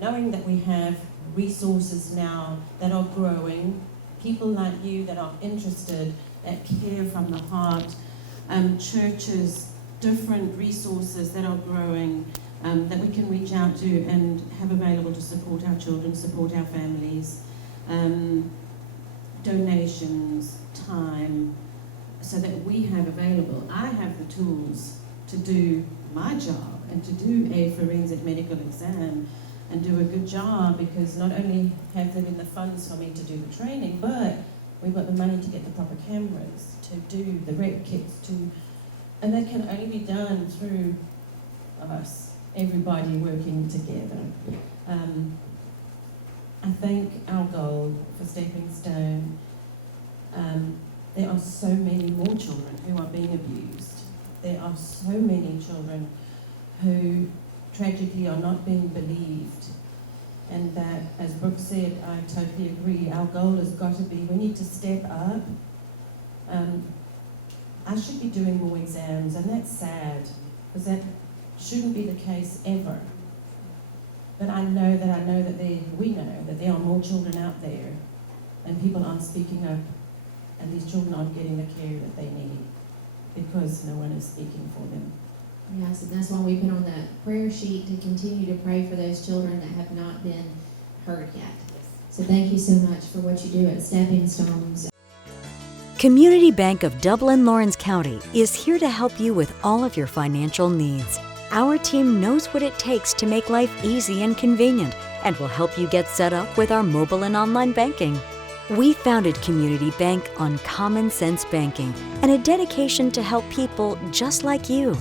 knowing that we have resources now that are growing, people like you that are interested, that care from the heart, churches, different resources that are growing, that we can reach out to and have available to support our children, support our families, donations, time, so that we have available. I have the tools to do my job and to do a forensic medical exam and do a good job, because not only have there been the funds for me to do the training, but we've got the money to get the proper cameras, to do the rep kits, and that can only be done through us, everybody working together. I think our goal for Stepping Stone, there are so many more children who are being abused. There are so many children who tragically are not being believed. And that, as Brooke said, I totally agree, our goal has got to be, we need to step up. I should be doing more exams, and that's sad, because that shouldn't be the case ever. But we know that there are more children out there, and people aren't speaking up, and these children aren't getting the care that they need because no one is speaking for them. Yes, and that's why we put on that prayer sheet to continue to pray for those children that have not been heard yet. So thank you so much for what you do at Stepping Stones. Community Bank of Dublin-Laurens County is here to help you with all of your financial needs. Our team knows what it takes to make life easy and convenient and will help you get set up with our mobile and online banking. We founded Community Bank on common sense banking and a dedication to help people just like you.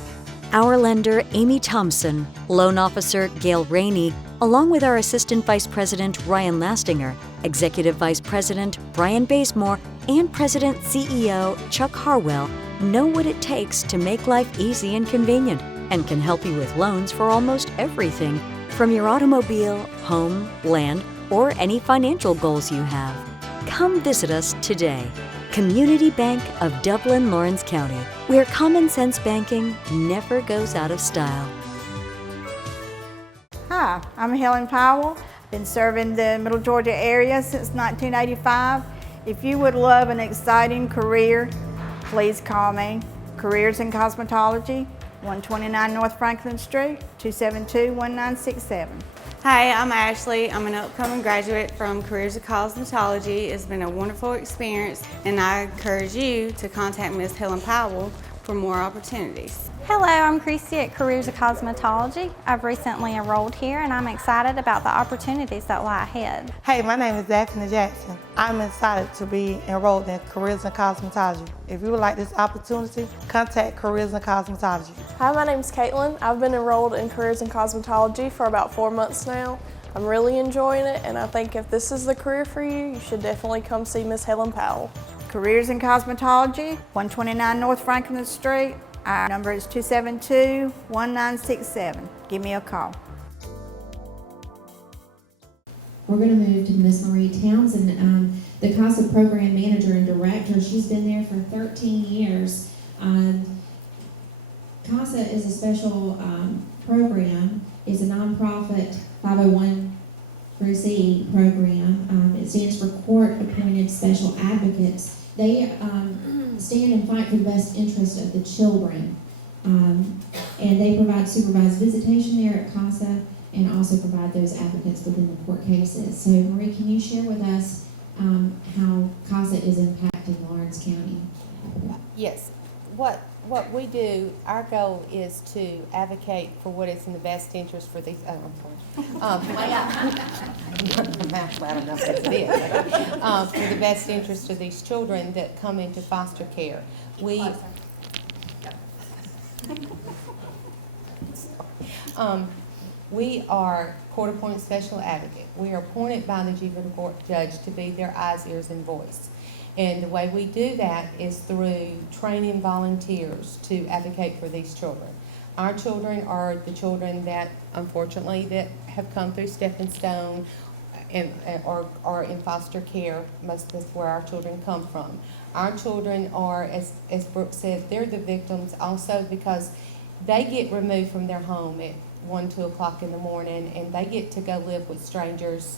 Our lender, Amy Thompson, loan officer, Gail Rainey, along with our Assistant Vice President, Ryan Lastinger, Executive Vice President, Brian Bazemore, and President CEO, Chuck Harwell, know what it takes to make life easy and convenient and can help you with loans for almost everything, from your automobile, home, land, or any financial goals you have. Come visit us today. Community Bank of Dublin-Laurens County, where common sense banking never goes out of style. Hi, I'm Helen Powell. Been serving the Middle Georgia area since 1985. If you would love an exciting career, please call me. Careers in Cosmetology, 129 North Franklin Street, 272-1967. Hi, I'm Ashley. I'm an upcoming graduate from Careers in Cosmetology. It's been a wonderful experience, and I encourage you to contact Ms. Helen Powell for more opportunities. Hello, I'm Christy at Careers of Cosmetology. I've recently enrolled here and I'm excited about the opportunities that lie ahead. Hey, my name is Daphne Jackson. I'm excited to be enrolled in Careers in Cosmetology. If you would like this opportunity, contact Careers in Cosmetology. Hi, my name is Caitlin. I've been enrolled in Careers in Cosmetology for about 4 months now. I'm really enjoying it, and I think if this is the career for you, you should definitely come see Miss Helen Powell. Careers in Cosmetology, 129 North Franklin Street. Our number is 272-1967. Give me a call. We're going to move to Miss Marie Townsend, the CASA Program Manager and Director. She's been there for 13 years. CASA is a special program. It's a nonprofit 501(c) program. It stands for Court-Appointed Special Advocates. They stand and fight for the best interest of the children. And they provide supervised visitation there at CASA and also provide those advocates within the court cases. So Marie, can you share with us how CASA is impacting Lawrence County? Yes. What we do, our goal is to advocate for what is in the best interest for these, I'm sorry. Mouth loud enough as it is. For the best interest of these children that come into foster care. We are court-appointed special advocate. We are appointed by the juvenile court judge to be their eyes, ears, and voice. And the way we do that is through training volunteers to advocate for these children. Our children are the children that, unfortunately, that have come through Stepping Stone and are in foster care. Most of us where our children come from. Our children are, as Brooke said, they're the victims also because they get removed from their home at 1, 2 o'clock in the morning, and they get to go live with strangers.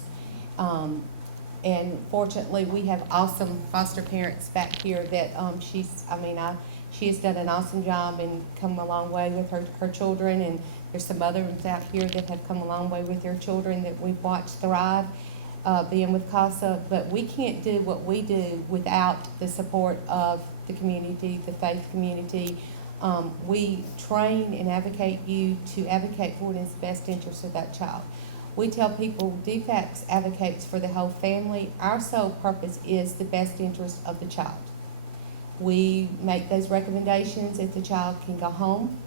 And fortunately, we have awesome foster parents back here that she has done an awesome job and come a long way with her children. And there's some others out here that have come a long way with their children that we've watched thrive being with CASA. But we can't do what we do without the support of the community, the faith community. We train and advocate you to advocate for what is the best interest of that child. We tell people DFACS advocates for the whole family. Our sole purpose is the best interest of the child. We make those recommendations if the child can go home.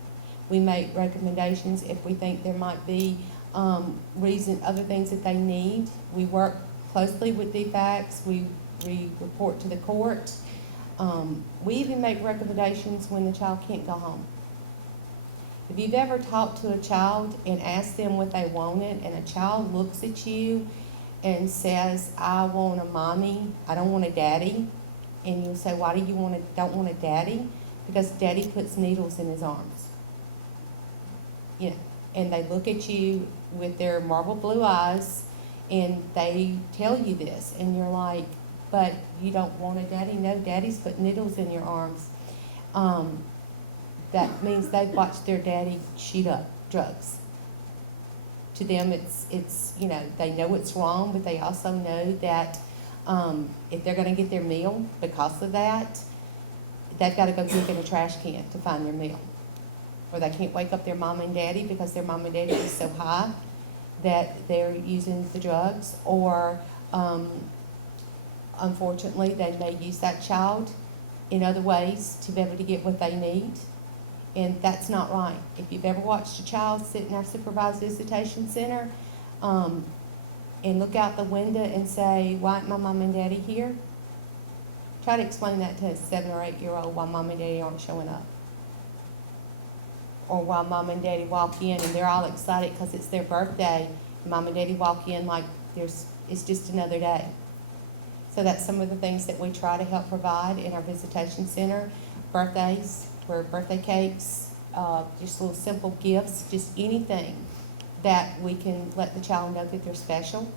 We make recommendations if we think there might be other things that they need. We work closely with DFACS. We report to the court. We even make recommendations when the child can't go home. If you've ever talked to a child and asked them what they wanted, and a child looks at you and says, I want a mommy, I don't want a daddy, and you'll say, why do you don't want a daddy? because daddy puts needles in his arms. You know, and they look at you with their marble blue eyes and they tell you this, and you're like, but you don't want a daddy? No, daddy's put needles in your arms. That means they've watched their daddy shoot up drugs. To them, it's you know, they know it's wrong, but they also know that if they're going to get their meal because of that, they've got to go dig in a trash can to find their meal. Or they can't wake up their mom and daddy because their mom and daddy is so high that they're using the drugs. Or unfortunately, they may use that child in other ways to be able to get what they need. And that's not right. If you've ever watched a child sit in our supervised visitation center and look out the window and say, why aren't my mom and daddy here? Try to explain that to a 7 or 8 year old why mom and daddy aren't showing up. Or why mom and daddy walk in and they're all excited because it's their birthday. And mom and daddy walk in like it's just another day. So that's some of the things that we try to help provide in our visitation center. Birthdays, where birthday cakes, just little simple gifts, just anything that we can let the child know that they're special.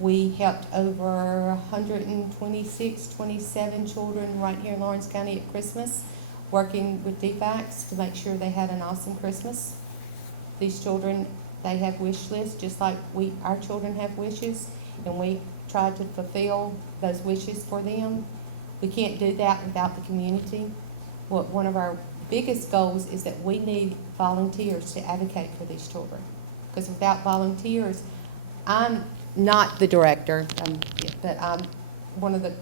We helped over 126, 27 children right here in Lawrence County at Christmas, working with DFACS to make sure they had an awesome Christmas. These children, they have wish lists just like our children have wishes, and we try to fulfill those wishes for them. We can't do that without the community. One of our biggest goals is that we need volunteers to advocate for these children. Because without volunteers, I'm not the director, but I'm one of the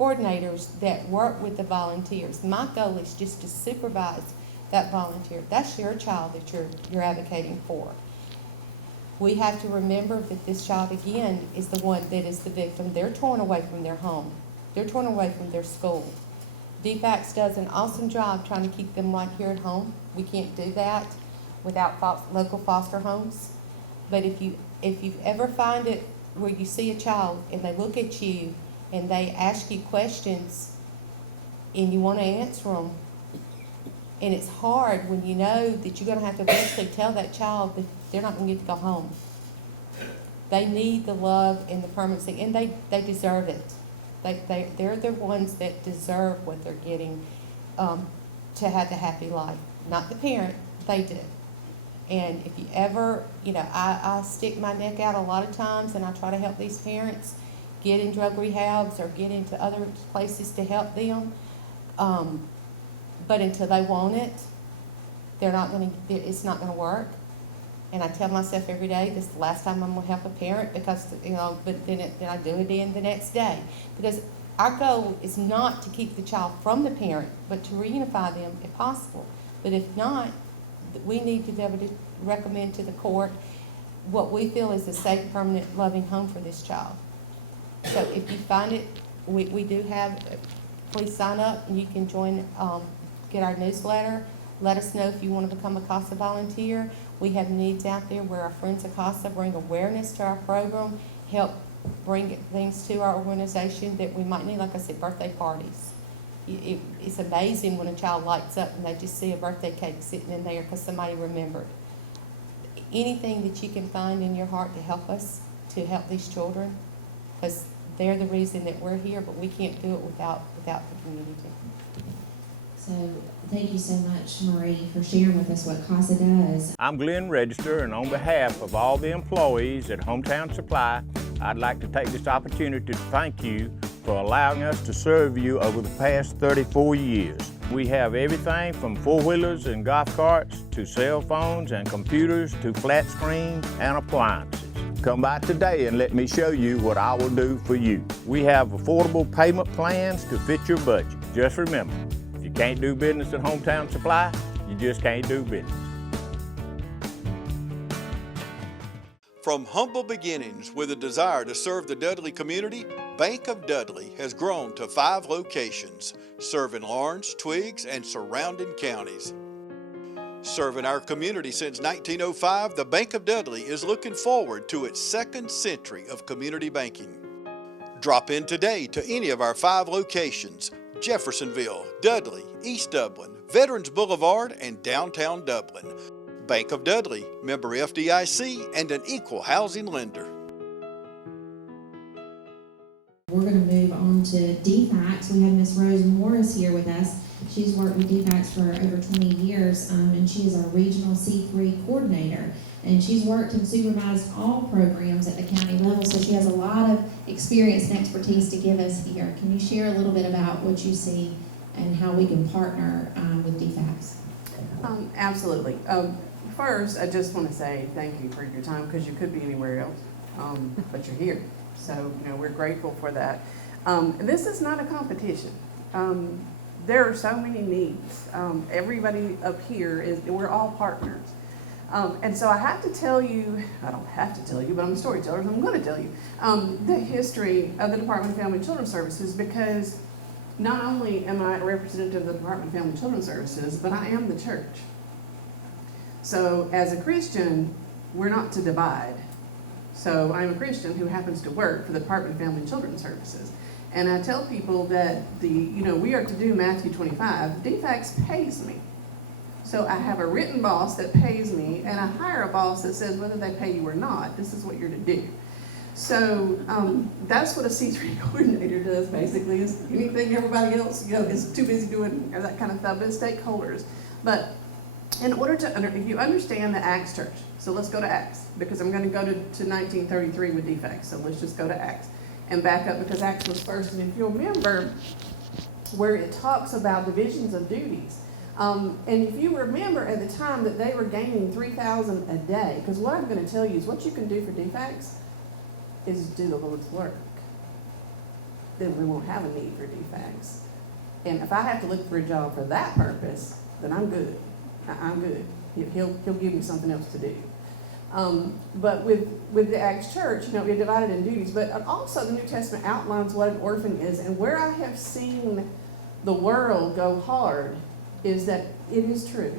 coordinators that work with the volunteers. My goal is just to supervise that volunteer. That's your child that you're advocating for. We have to remember that this child, again, is the one that is the victim. They're torn away from their home. They're torn away from their school. DFACS does an awesome job trying to keep them right here at home. We can't do that without local foster homes. But if you ever find it where you see a child and they look at you and they ask you questions and you want to answer them, and it's hard when you know that you're going to have to eventually tell that child that they're not going to get to go home. They need the love and the permanency, and they deserve it. They're the ones that deserve what they're getting to have the happy life. Not the parent, they do. And if you ever, I stick my neck out a lot of times and I try to help these parents get in drug rehabs or get into other places to help them. But until they want it, it's not going to work. And I tell myself every day, this is the last time I'm going to help a parent because, but then I do it again the next day. Because our goal is not to keep the child from the parent, but to reunify them if possible. But if not, we need to be able to recommend to the court what we feel is a safe, permanent, loving home for this child. So if you find it, we do have, please sign up and you can join, get our newsletter. Let us know if you want to become a CASA volunteer. We have needs out there where our friends at CASA bring awareness to our program, help bring things to our organization that we might need, like I said, birthday parties. It's amazing when a child lights up and they just see a birthday cake sitting in there because somebody remembered. Anything that you can find in your heart to help us, to help these children, because they're the reason that we're here, but we can't do it without the community. So thank you so much, Marie, for sharing with us what CASA does. I'm Glenn Register, and on behalf of all the employees at Hometown Supply, I'd like to take this opportunity to thank you for allowing us to serve you over the past 34 years. We have everything from four-wheelers and golf carts to cell phones and computers to flat screens and appliances. Come by today and let me show you what I will do for you. We have affordable payment plans to fit your budget. Just remember, if you can't do business at Hometown Supply, you just can't do business. From humble beginnings with a desire to serve the Dudley community, Bank of Dudley has grown to 5 locations, serving Lawrence, Twiggs, and surrounding counties. Serving our community since 1905, the Bank of Dudley is looking forward to its 2nd century of community banking. Drop in today to any of our 5 locations. Jeffersonville, Dudley, East Dublin, Veterans Boulevard, and downtown Dublin. Bank of Dudley, member FDIC, and an equal housing lender. We're going to move on to DFACS. We have Miss Rose Morris here with us. She's worked with DFACS for over 20 years, and she is our regional C3 coordinator. And she's worked and supervised all programs at the county level, so she has a lot of experience and expertise to give us here. Can you share a little bit about what you see and how we can partner with DFACS? Absolutely. First, I just want to say thank you for your time, because you could be anywhere else, but you're here. So, we're grateful for that. This is not a competition. There are so many needs. Everybody up here we're all partners. And so I have to tell you, I don't have to tell you, but I'm a storyteller, so I'm going to tell you the history of the Department of Family and Children's Services, because not only am I a representative of the Department of Family and Children's Services, but I am the church. So as a Christian, we're not to divide. So I'm a Christian who happens to work for the Department of Family and Children's Services. And I tell people that we are to do Matthew 25. DFACS pays me. So I have a written boss that pays me, and I hire a boss that says whether they pay you or not, this is what you're to do. So that's what a C3 coordinator does, basically, is anything everybody else is too busy doing, or that kind of stuff, but it's stakeholders. But in order to, if you understand the Acts Church, so let's go to Acts, because I'm going to go to 1933 with DFACS, so let's just go to Acts and back up, because Acts was first. And if you'll remember where it talks about divisions of duties, and if you remember at the time that they were gaining 3,000 a day, because what I'm going to tell you is what you can do for DFACS is do the Lord's work. Then we won't have a need for DFACS. And if I have to look for a job for that purpose, then I'm good. I'm good. He'll give me something else to do. But with the Acts Church, we're divided in duties. But also the New Testament outlines what an orphan is. And where I have seen the world go hard is that it is true.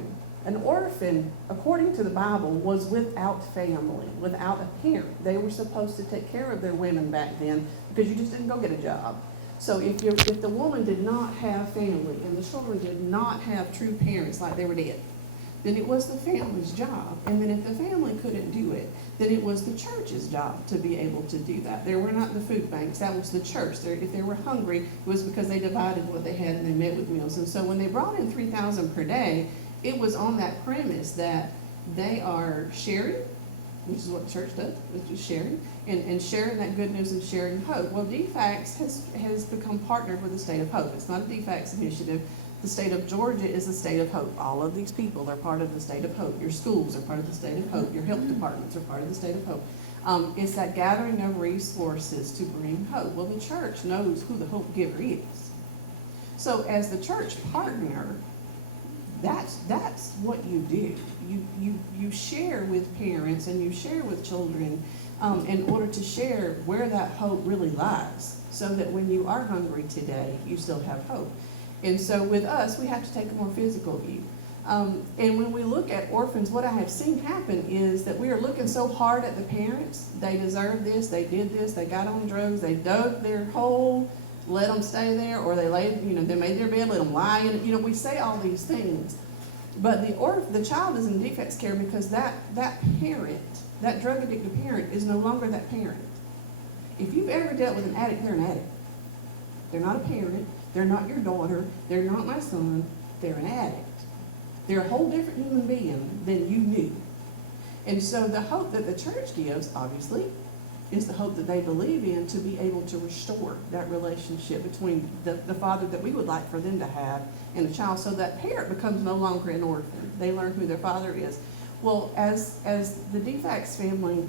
An orphan, according to the Bible, was without family, without a parent. They were supposed to take care of their women back then, because you just didn't go get a job. So if the woman did not have family and the children did not have true parents, like they were dead, then it was the family's job. And then if the family couldn't do it, then it was the church's job to be able to do that. There were not the food banks, that was the church. If they were hungry, it was because they divided what they had and they met with meals. And so when they brought in 3,000 per day, it was on that premise that they are sharing, which is what the church does, which is sharing, and sharing that good news and sharing hope. Well, DFACS has become partnered with the State of Hope. It's not a DFACS initiative. The state of Georgia is the state of hope. All of these people are part of the state of hope. Your schools are part of the state of hope. Your health departments are part of the state of hope. It's that gathering of resources to bring hope. Well, the church knows who the hope giver is. So as the church partner, that's what you do. You share with parents and you share with children in order to share where that hope really lies, so that when you are hungry today, you still have hope. And so with us, we have to take a more physical view. And when we look at orphans, what I have seen happen is that we are looking so hard at the parents. They deserve this, they did this, they got on drugs, they dug their hole, let them stay there, or they they made their bed, let them lie in it. We say all these things. But the child is in DFACS care because that parent, that drug addicted parent, is no longer that parent. If you've ever dealt with an addict, they're an addict. They're not a parent. They're not your daughter. They're not my son. They're an addict. They're a whole different human being than you knew. And so the hope that the church gives, obviously, is the hope that they believe in, to be able to restore that relationship between the father that we would like for them to have and the child, so that parent becomes no longer an orphan. They learn who their father is. Well, as the DFACS family,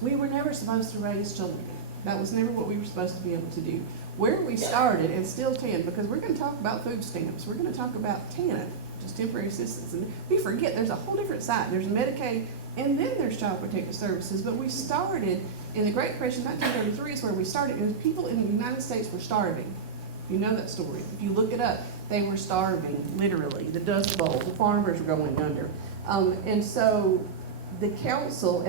we were never supposed to raise children. That was never what we were supposed to be able to do. Where we started, and still TANF, because we're going to talk about food stamps, we're going to talk about TANF, just temporary assistance. And we forget there's a whole different side. There's Medicaid, and then there's Child Protective Services. But we started in the Great Depression, 1933 is where we started, and people in the United States were starving. You know that story. If you look it up, they were starving, literally. The Dust Bowl, the farmers were going under. And so the council,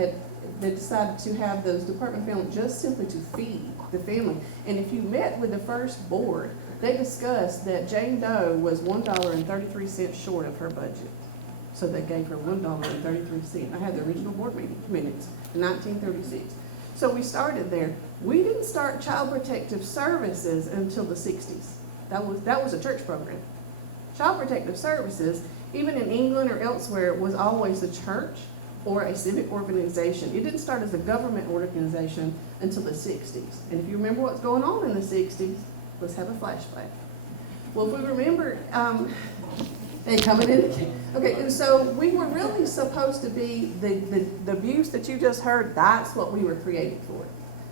they decided to have those Department of Family just simply to feed the family. And if you met with the first board, they discussed that Jane Doe was $1.33 short of her budget. So they gave her $1.33. I had the original board meeting minutes in 1936. So we started there. We didn't start Child Protective Services until the 60s. That was a church program. Child Protective Services, even in England or elsewhere, was always a church or a civic organization. It didn't start as a government organization until the 60s. And if you remember what's going on in the 60s, let's have a flashback. Well, if we remember, they coming in again. Okay, and so we were really supposed to be, the abuse that you just heard, that's what we were created for.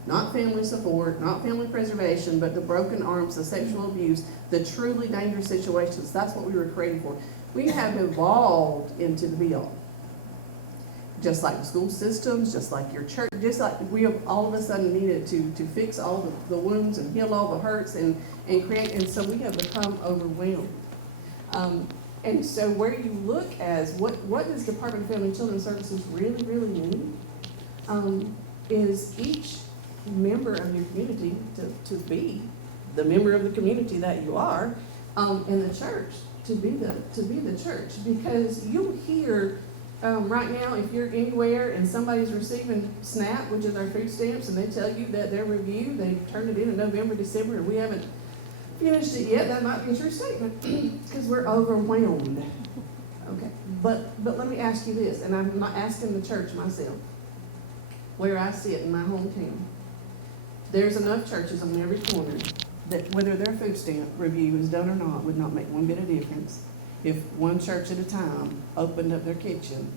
Not family support, not family preservation, but the broken arms, the sexual abuse, the truly dangerous situations. That's what we were created for. We have evolved into the be-all. Just like the school systems, just like your church, just like we have all of a sudden needed to fix all the wounds and heal all the hurts and create, and so we have become overwhelmed. And so where you look as what does Department of Family and Children's Services really, really mean, is each member of your community to be the member of the community that you are, in the church, to be the church, because you hear right now, if you're anywhere and somebody's receiving SNAP, which is our food stamps, and they tell you that their review, they turned it in November, December, and we haven't finished it yet, that might be a true statement, because we're overwhelmed. Okay, but let me ask you this, and I'm not asking the church myself, where I sit in my hometown, there's enough churches on every corner that whether their food stamp review is done or not would not make one bit of difference if one church at a time opened up their kitchen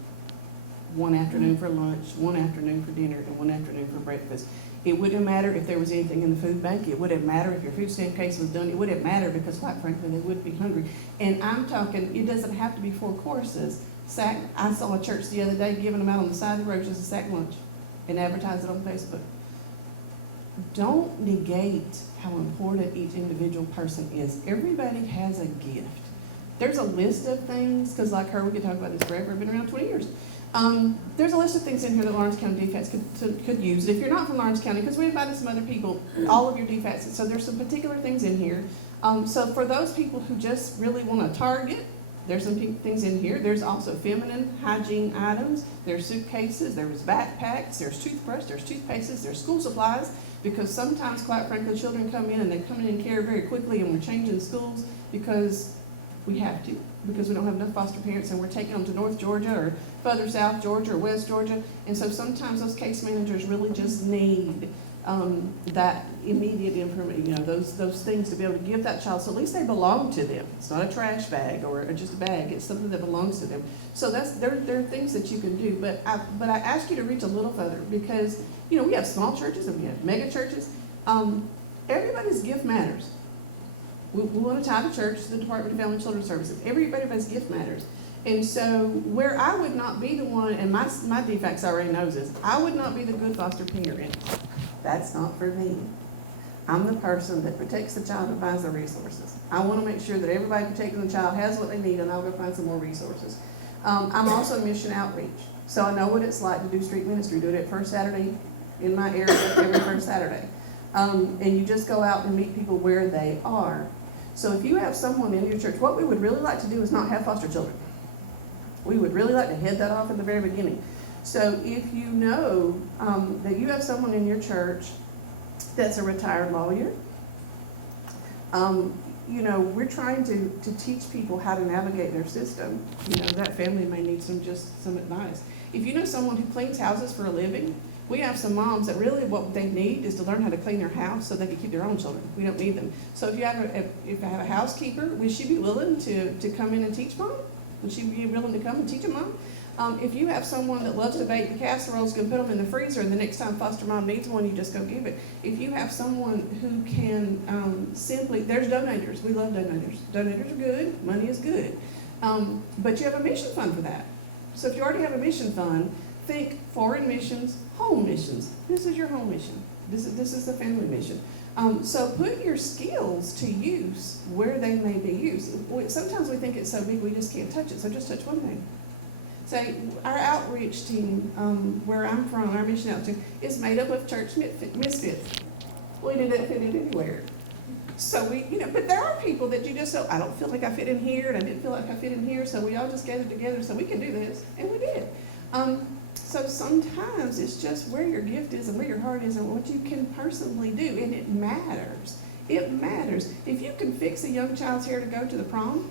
one afternoon for lunch, one afternoon for dinner, and one afternoon for breakfast. It wouldn't matter if there was anything in the food bank. It wouldn't matter if your food stamp case was done. It wouldn't matter because, quite frankly, they would be hungry. And I'm talking, it doesn't have to be 4 courses. I saw a church the other day giving them out on the side of the road as a sack lunch and advertise it on Facebook. Don't negate how important each individual person is. Everybody has a gift. There's a list of things, because like her, we could talk about this forever. I've been around 20 years. There's a list of things in here that Lawrence County DFATs could use. If you're not from Lawrence County, because we invited some other people, all of your DFATs, so there's some particular things in here. So for those people who just really want to target, there's some things in here. There's also feminine hygiene items. There's suitcases, there's backpacks, there's toothbrush, there's toothpastes, there's school supplies, because sometimes, quite frankly, children come in and they come in and care very quickly, and we're changing schools because we have to, because we don't have enough foster parents, and we're taking them to North Georgia or further South Georgia or West Georgia, and so sometimes those case managers really just need that immediate information, those things to be able to give that child, so at least they belong to them. It's not a trash bag or just a bag, it's something that belongs to them. So there are things that you can do, but I ask you to reach a little further, because we have small churches and we have mega churches. Everybody's gift matters. We want to tie the church to the Department of Family and Children's Services. Everybody's gift matters. And so where I would not be the one, and my DFACS already knows this, I would not be the good foster parent. That's not for me. I'm the person that protects the child and finds the resources. I want to make sure that everybody protecting the child has what they need, and I'll go find some more resources. I'm also mission outreach. So I know what it's like to do street ministry, do it at First Saturday in my area every first Saturday. And you just go out and meet people where they are. So if you have someone in your church, what we would really like to do is not have foster children. We would really like to head that off in the very beginning. So if you know that you have someone in your church that's a retired lawyer, we're trying to teach people how to navigate their system. That family may need some advice. If you know someone who cleans houses for a living, we have some moms that really what they need is to learn how to clean their house so they can keep their own children. We don't need them. So if you have a housekeeper, would she be willing to come in and teach mom? Would she be willing to come and teach a mom? If you have someone that loves to bake the casseroles, can put them in the freezer, and the next time foster mom needs one, you just go give it. If you have someone who can there's donators. We love donators. Donators are good. Money is good. But you have a mission fund for that. So if you already have a mission fund, think foreign missions, home missions. This is your home mission. This is the family mission. So put your skills to use where they may be used. Sometimes we think it's so big we just can't touch it, so just touch one thing. Say, our outreach team, where I'm from, our mission out team, is made up of church misfits. We didn't fit it anywhere. So we, but there are people that you just say, I don't feel like I fit in here, and I didn't feel like I fit in here, so we all just gathered together, so we can do this, and we did. So sometimes it's just where your gift is and where your heart is and what you can personally do, and it matters. It matters. If you can fix a young child's hair to go to the prom,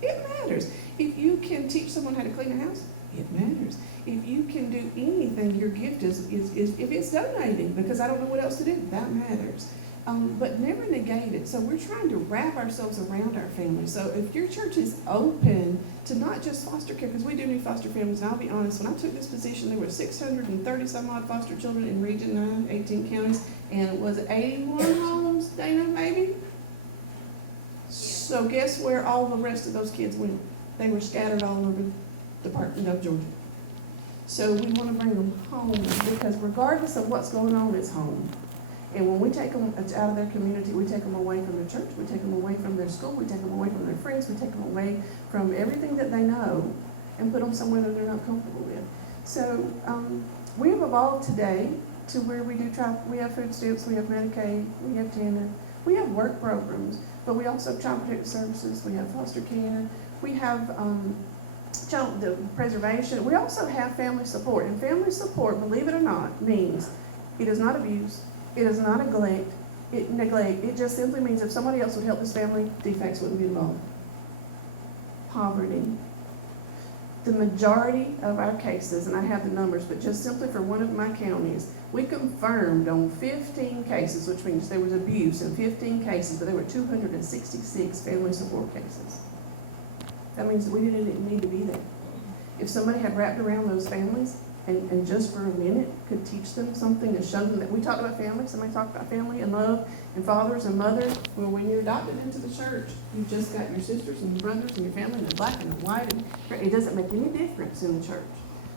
it matters. If you can teach someone how to clean a house, it matters. If you can do anything, your gift is if it's donating, because I don't know what else to do, that matters. But never negate it. So we're trying to wrap ourselves around our families. So if your church is open to not just foster care, because we do need foster families, and I'll be honest, when I took this position, there were 630 some odd foster children in Region 9, 18 counties, and it was 81 homes, Dana, maybe? So guess where all the rest of those kids went? They were scattered all over the Department of Georgia. So we want to bring them home, because regardless of what's going on, it's home. And when we take them out of their community, we take them away from their church, we take them away from their school, we take them away from their friends, we take them away from everything that they know and put them somewhere that they're not comfortable with. So we have evolved today to where we have food stamps, we have Medicaid, we have TANF, we have work programs, but we also have child protective services, we have foster care, we have child preservation, we also have family support. And family support, believe it or not, means it is not abuse. It is not neglect. It just simply means if somebody else would help this family, defects wouldn't be involved. Poverty. The majority of our cases, and I have the numbers, but just simply for one of my counties, we confirmed on 15 cases, which means there was abuse in 15 cases, but there were 266 family support cases. That means that we didn't need to be there. If somebody had wrapped around those families, and just for a minute could teach them something and show them that we talked about family, somebody talked about family and love and fathers and mothers. Well, when you're adopted into the church, you've just got your sisters and your brothers and your family, and they're black and they're white, and it doesn't make any difference in the church.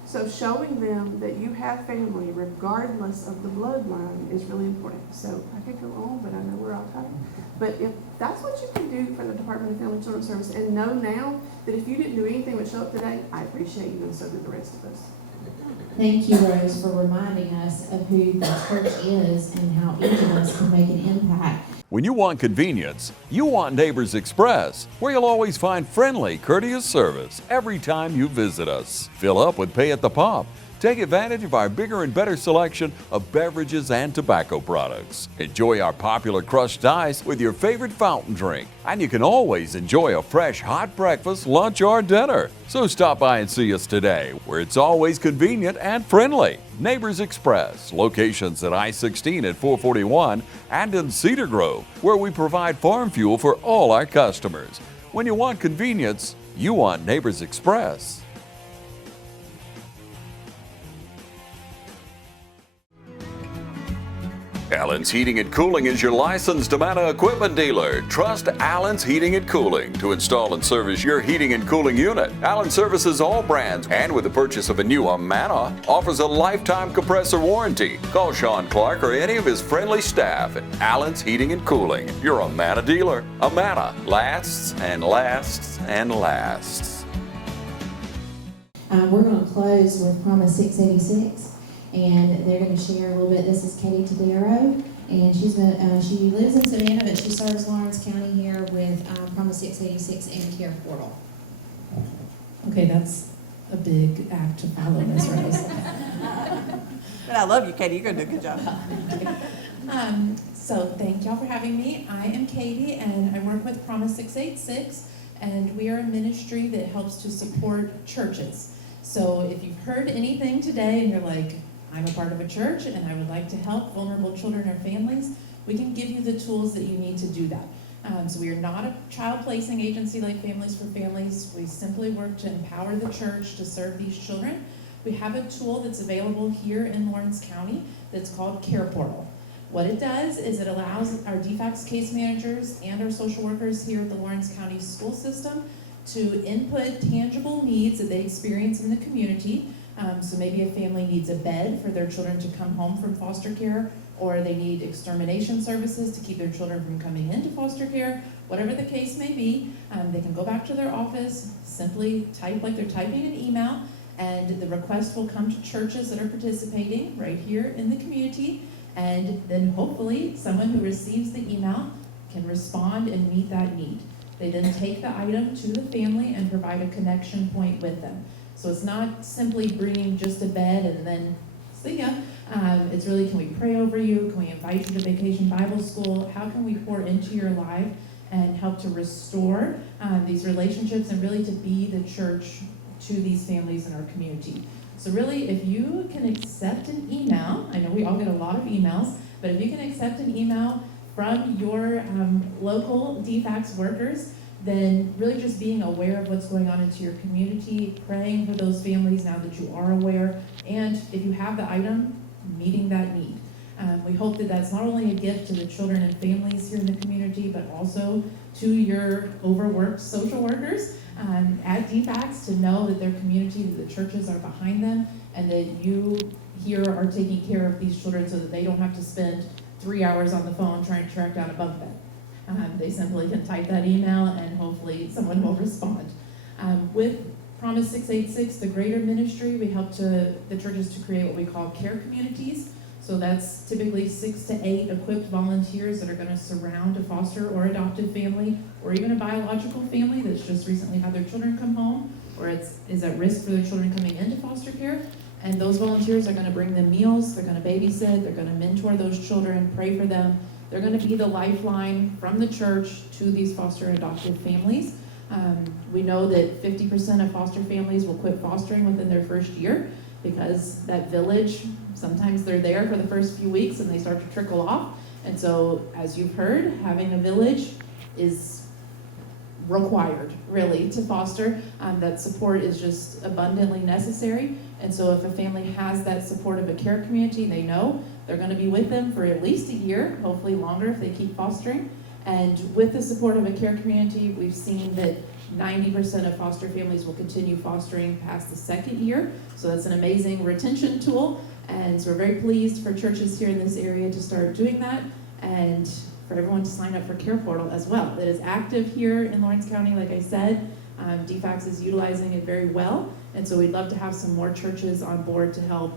So showing them that you have family regardless of the bloodline is really important. So I could go on, but I know we're all tired. But if that's what you can do for the Department of Family and Children's Service, and know now that if you didn't do anything but show up today, I appreciate you, and so do the rest of us. Thank you, Rose, for reminding us of who the church is and how each of us can make an impact. When you want convenience, you want Neighbors Express, where you'll always find friendly, courteous service every time you visit us. Fill up with pay at the pump. Take advantage of our bigger and better selection of beverages and tobacco products. Enjoy our popular crushed ice with your favorite fountain drink. And you can always enjoy a fresh hot breakfast, lunch, or dinner. So stop by and see us today, where it's always convenient and friendly. Neighbors Express, locations at I-16 at 441 and in Cedar Grove, where we provide farm fuel for all our customers. When you want convenience, you want Neighbors Express. Allen's Heating and Cooling is your licensed Amana equipment dealer. Trust Allen's Heating and Cooling to install and service your heating and cooling unit. Allen services all brands, and with the purchase of a new Amana, offers a lifetime compressor warranty. Call Sean Clark or any of his friendly staff at Allen's Heating and Cooling, your Amana dealer. Amana lasts and lasts and lasts. We're going to close with Promise 686. And they're going to share a little bit. This is Katie Tadero, and she lives in Savannah, but she serves Lawrence County here with Promise 686 and Care Portal. Okay, that's a big act to follow, Ms. Rose. But I love you, Katie. You're going to do a good job. So thank y'all for having me. I am Katie, and I work with Promise 686, and we are a ministry that helps to support churches. So if you've heard anything today and you're like, I'm a part of a church and I would like to help vulnerable children or families, we can give you the tools that you need to do that. So we are not a child placing agency like Families for Families. We simply work to empower the church to serve these children. We have a tool that's available here in Lawrence County that's called Care Portal. What it does is it allows our DFACS case managers and our social workers here at the Lawrence County school system to input tangible needs that they experience in the community. So maybe a family needs a bed for their children to come home from foster care, or they need extermination services to keep their children from coming into foster care. Whatever the case may be, they can go back to their office, simply type like they're typing an email, and the request will come to churches that are participating right here in the community, and then hopefully someone who receives the email can respond and meet that need. They then take the item to the family and provide a connection point with them. So it's not simply bringing just a bed and then see ya. It's really, can we pray over you? Can we invite you to Vacation Bible School? How can we pour into your life and help to restore these relationships and really to be the church to these families in our community? So really, if you can accept an email, I know we all get a lot of emails, but if you can accept an email from your local DFACS workers, then really just being aware of what's going on into your community, praying for those families now that you are aware, and if you have the item, meeting that need. We hope that that's not only a gift to the children and families here in the community, but also to your overworked social workers at DFACS to know that their community, that the churches are behind them, and that you here are taking care of these children so that they don't have to spend 3 hours on the phone trying to track down a bunk bed. They simply can type that email and hopefully someone will respond. With Promise 686, the greater ministry, we help the churches to create what we call care communities. So that's typically 6 to 8 equipped volunteers that are going to surround a foster or adoptive family, or even a biological family that's just recently had their children come home, or is at risk for their children coming into foster care. And those volunteers are going to bring them meals, they're going to babysit, they're going to mentor those children, pray for them. They're going to be the lifeline from the church to these foster and adoptive families. We know that 50% of foster families will quit fostering within their first year because that village, sometimes they're there for the first few weeks and they start to trickle off. And so, as you've heard, having a village is required, really, to foster. That support is just abundantly necessary. And so if a family has that support of a care community, they know they're going to be with them for at least a year, hopefully longer if they keep fostering. And with the support of a care community, we've seen that 90% of foster families will continue fostering past the second year. So that's an amazing retention tool. And so we're very pleased for churches here in this area to start doing that, and for everyone to sign up for Care Portal as well. That is active here in Lawrence County, like I said. DFACS is utilizing it very well. And so we'd love to have some more churches on board to help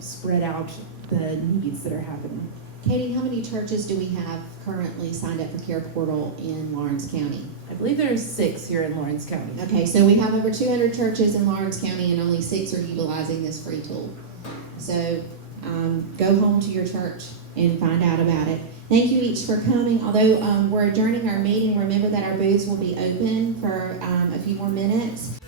spread out the needs that are happening. Katie, how many churches do we have currently signed up for Care Portal in Lawrence County? I believe there's 6 here in Lawrence County. Okay, so we have over 200 churches in Lawrence County and only 6 are utilizing this free tool. So go home to your church and find out about it. Thank you each for coming. Although we're adjourning our meeting, remember that our booths will be open for a few more minutes.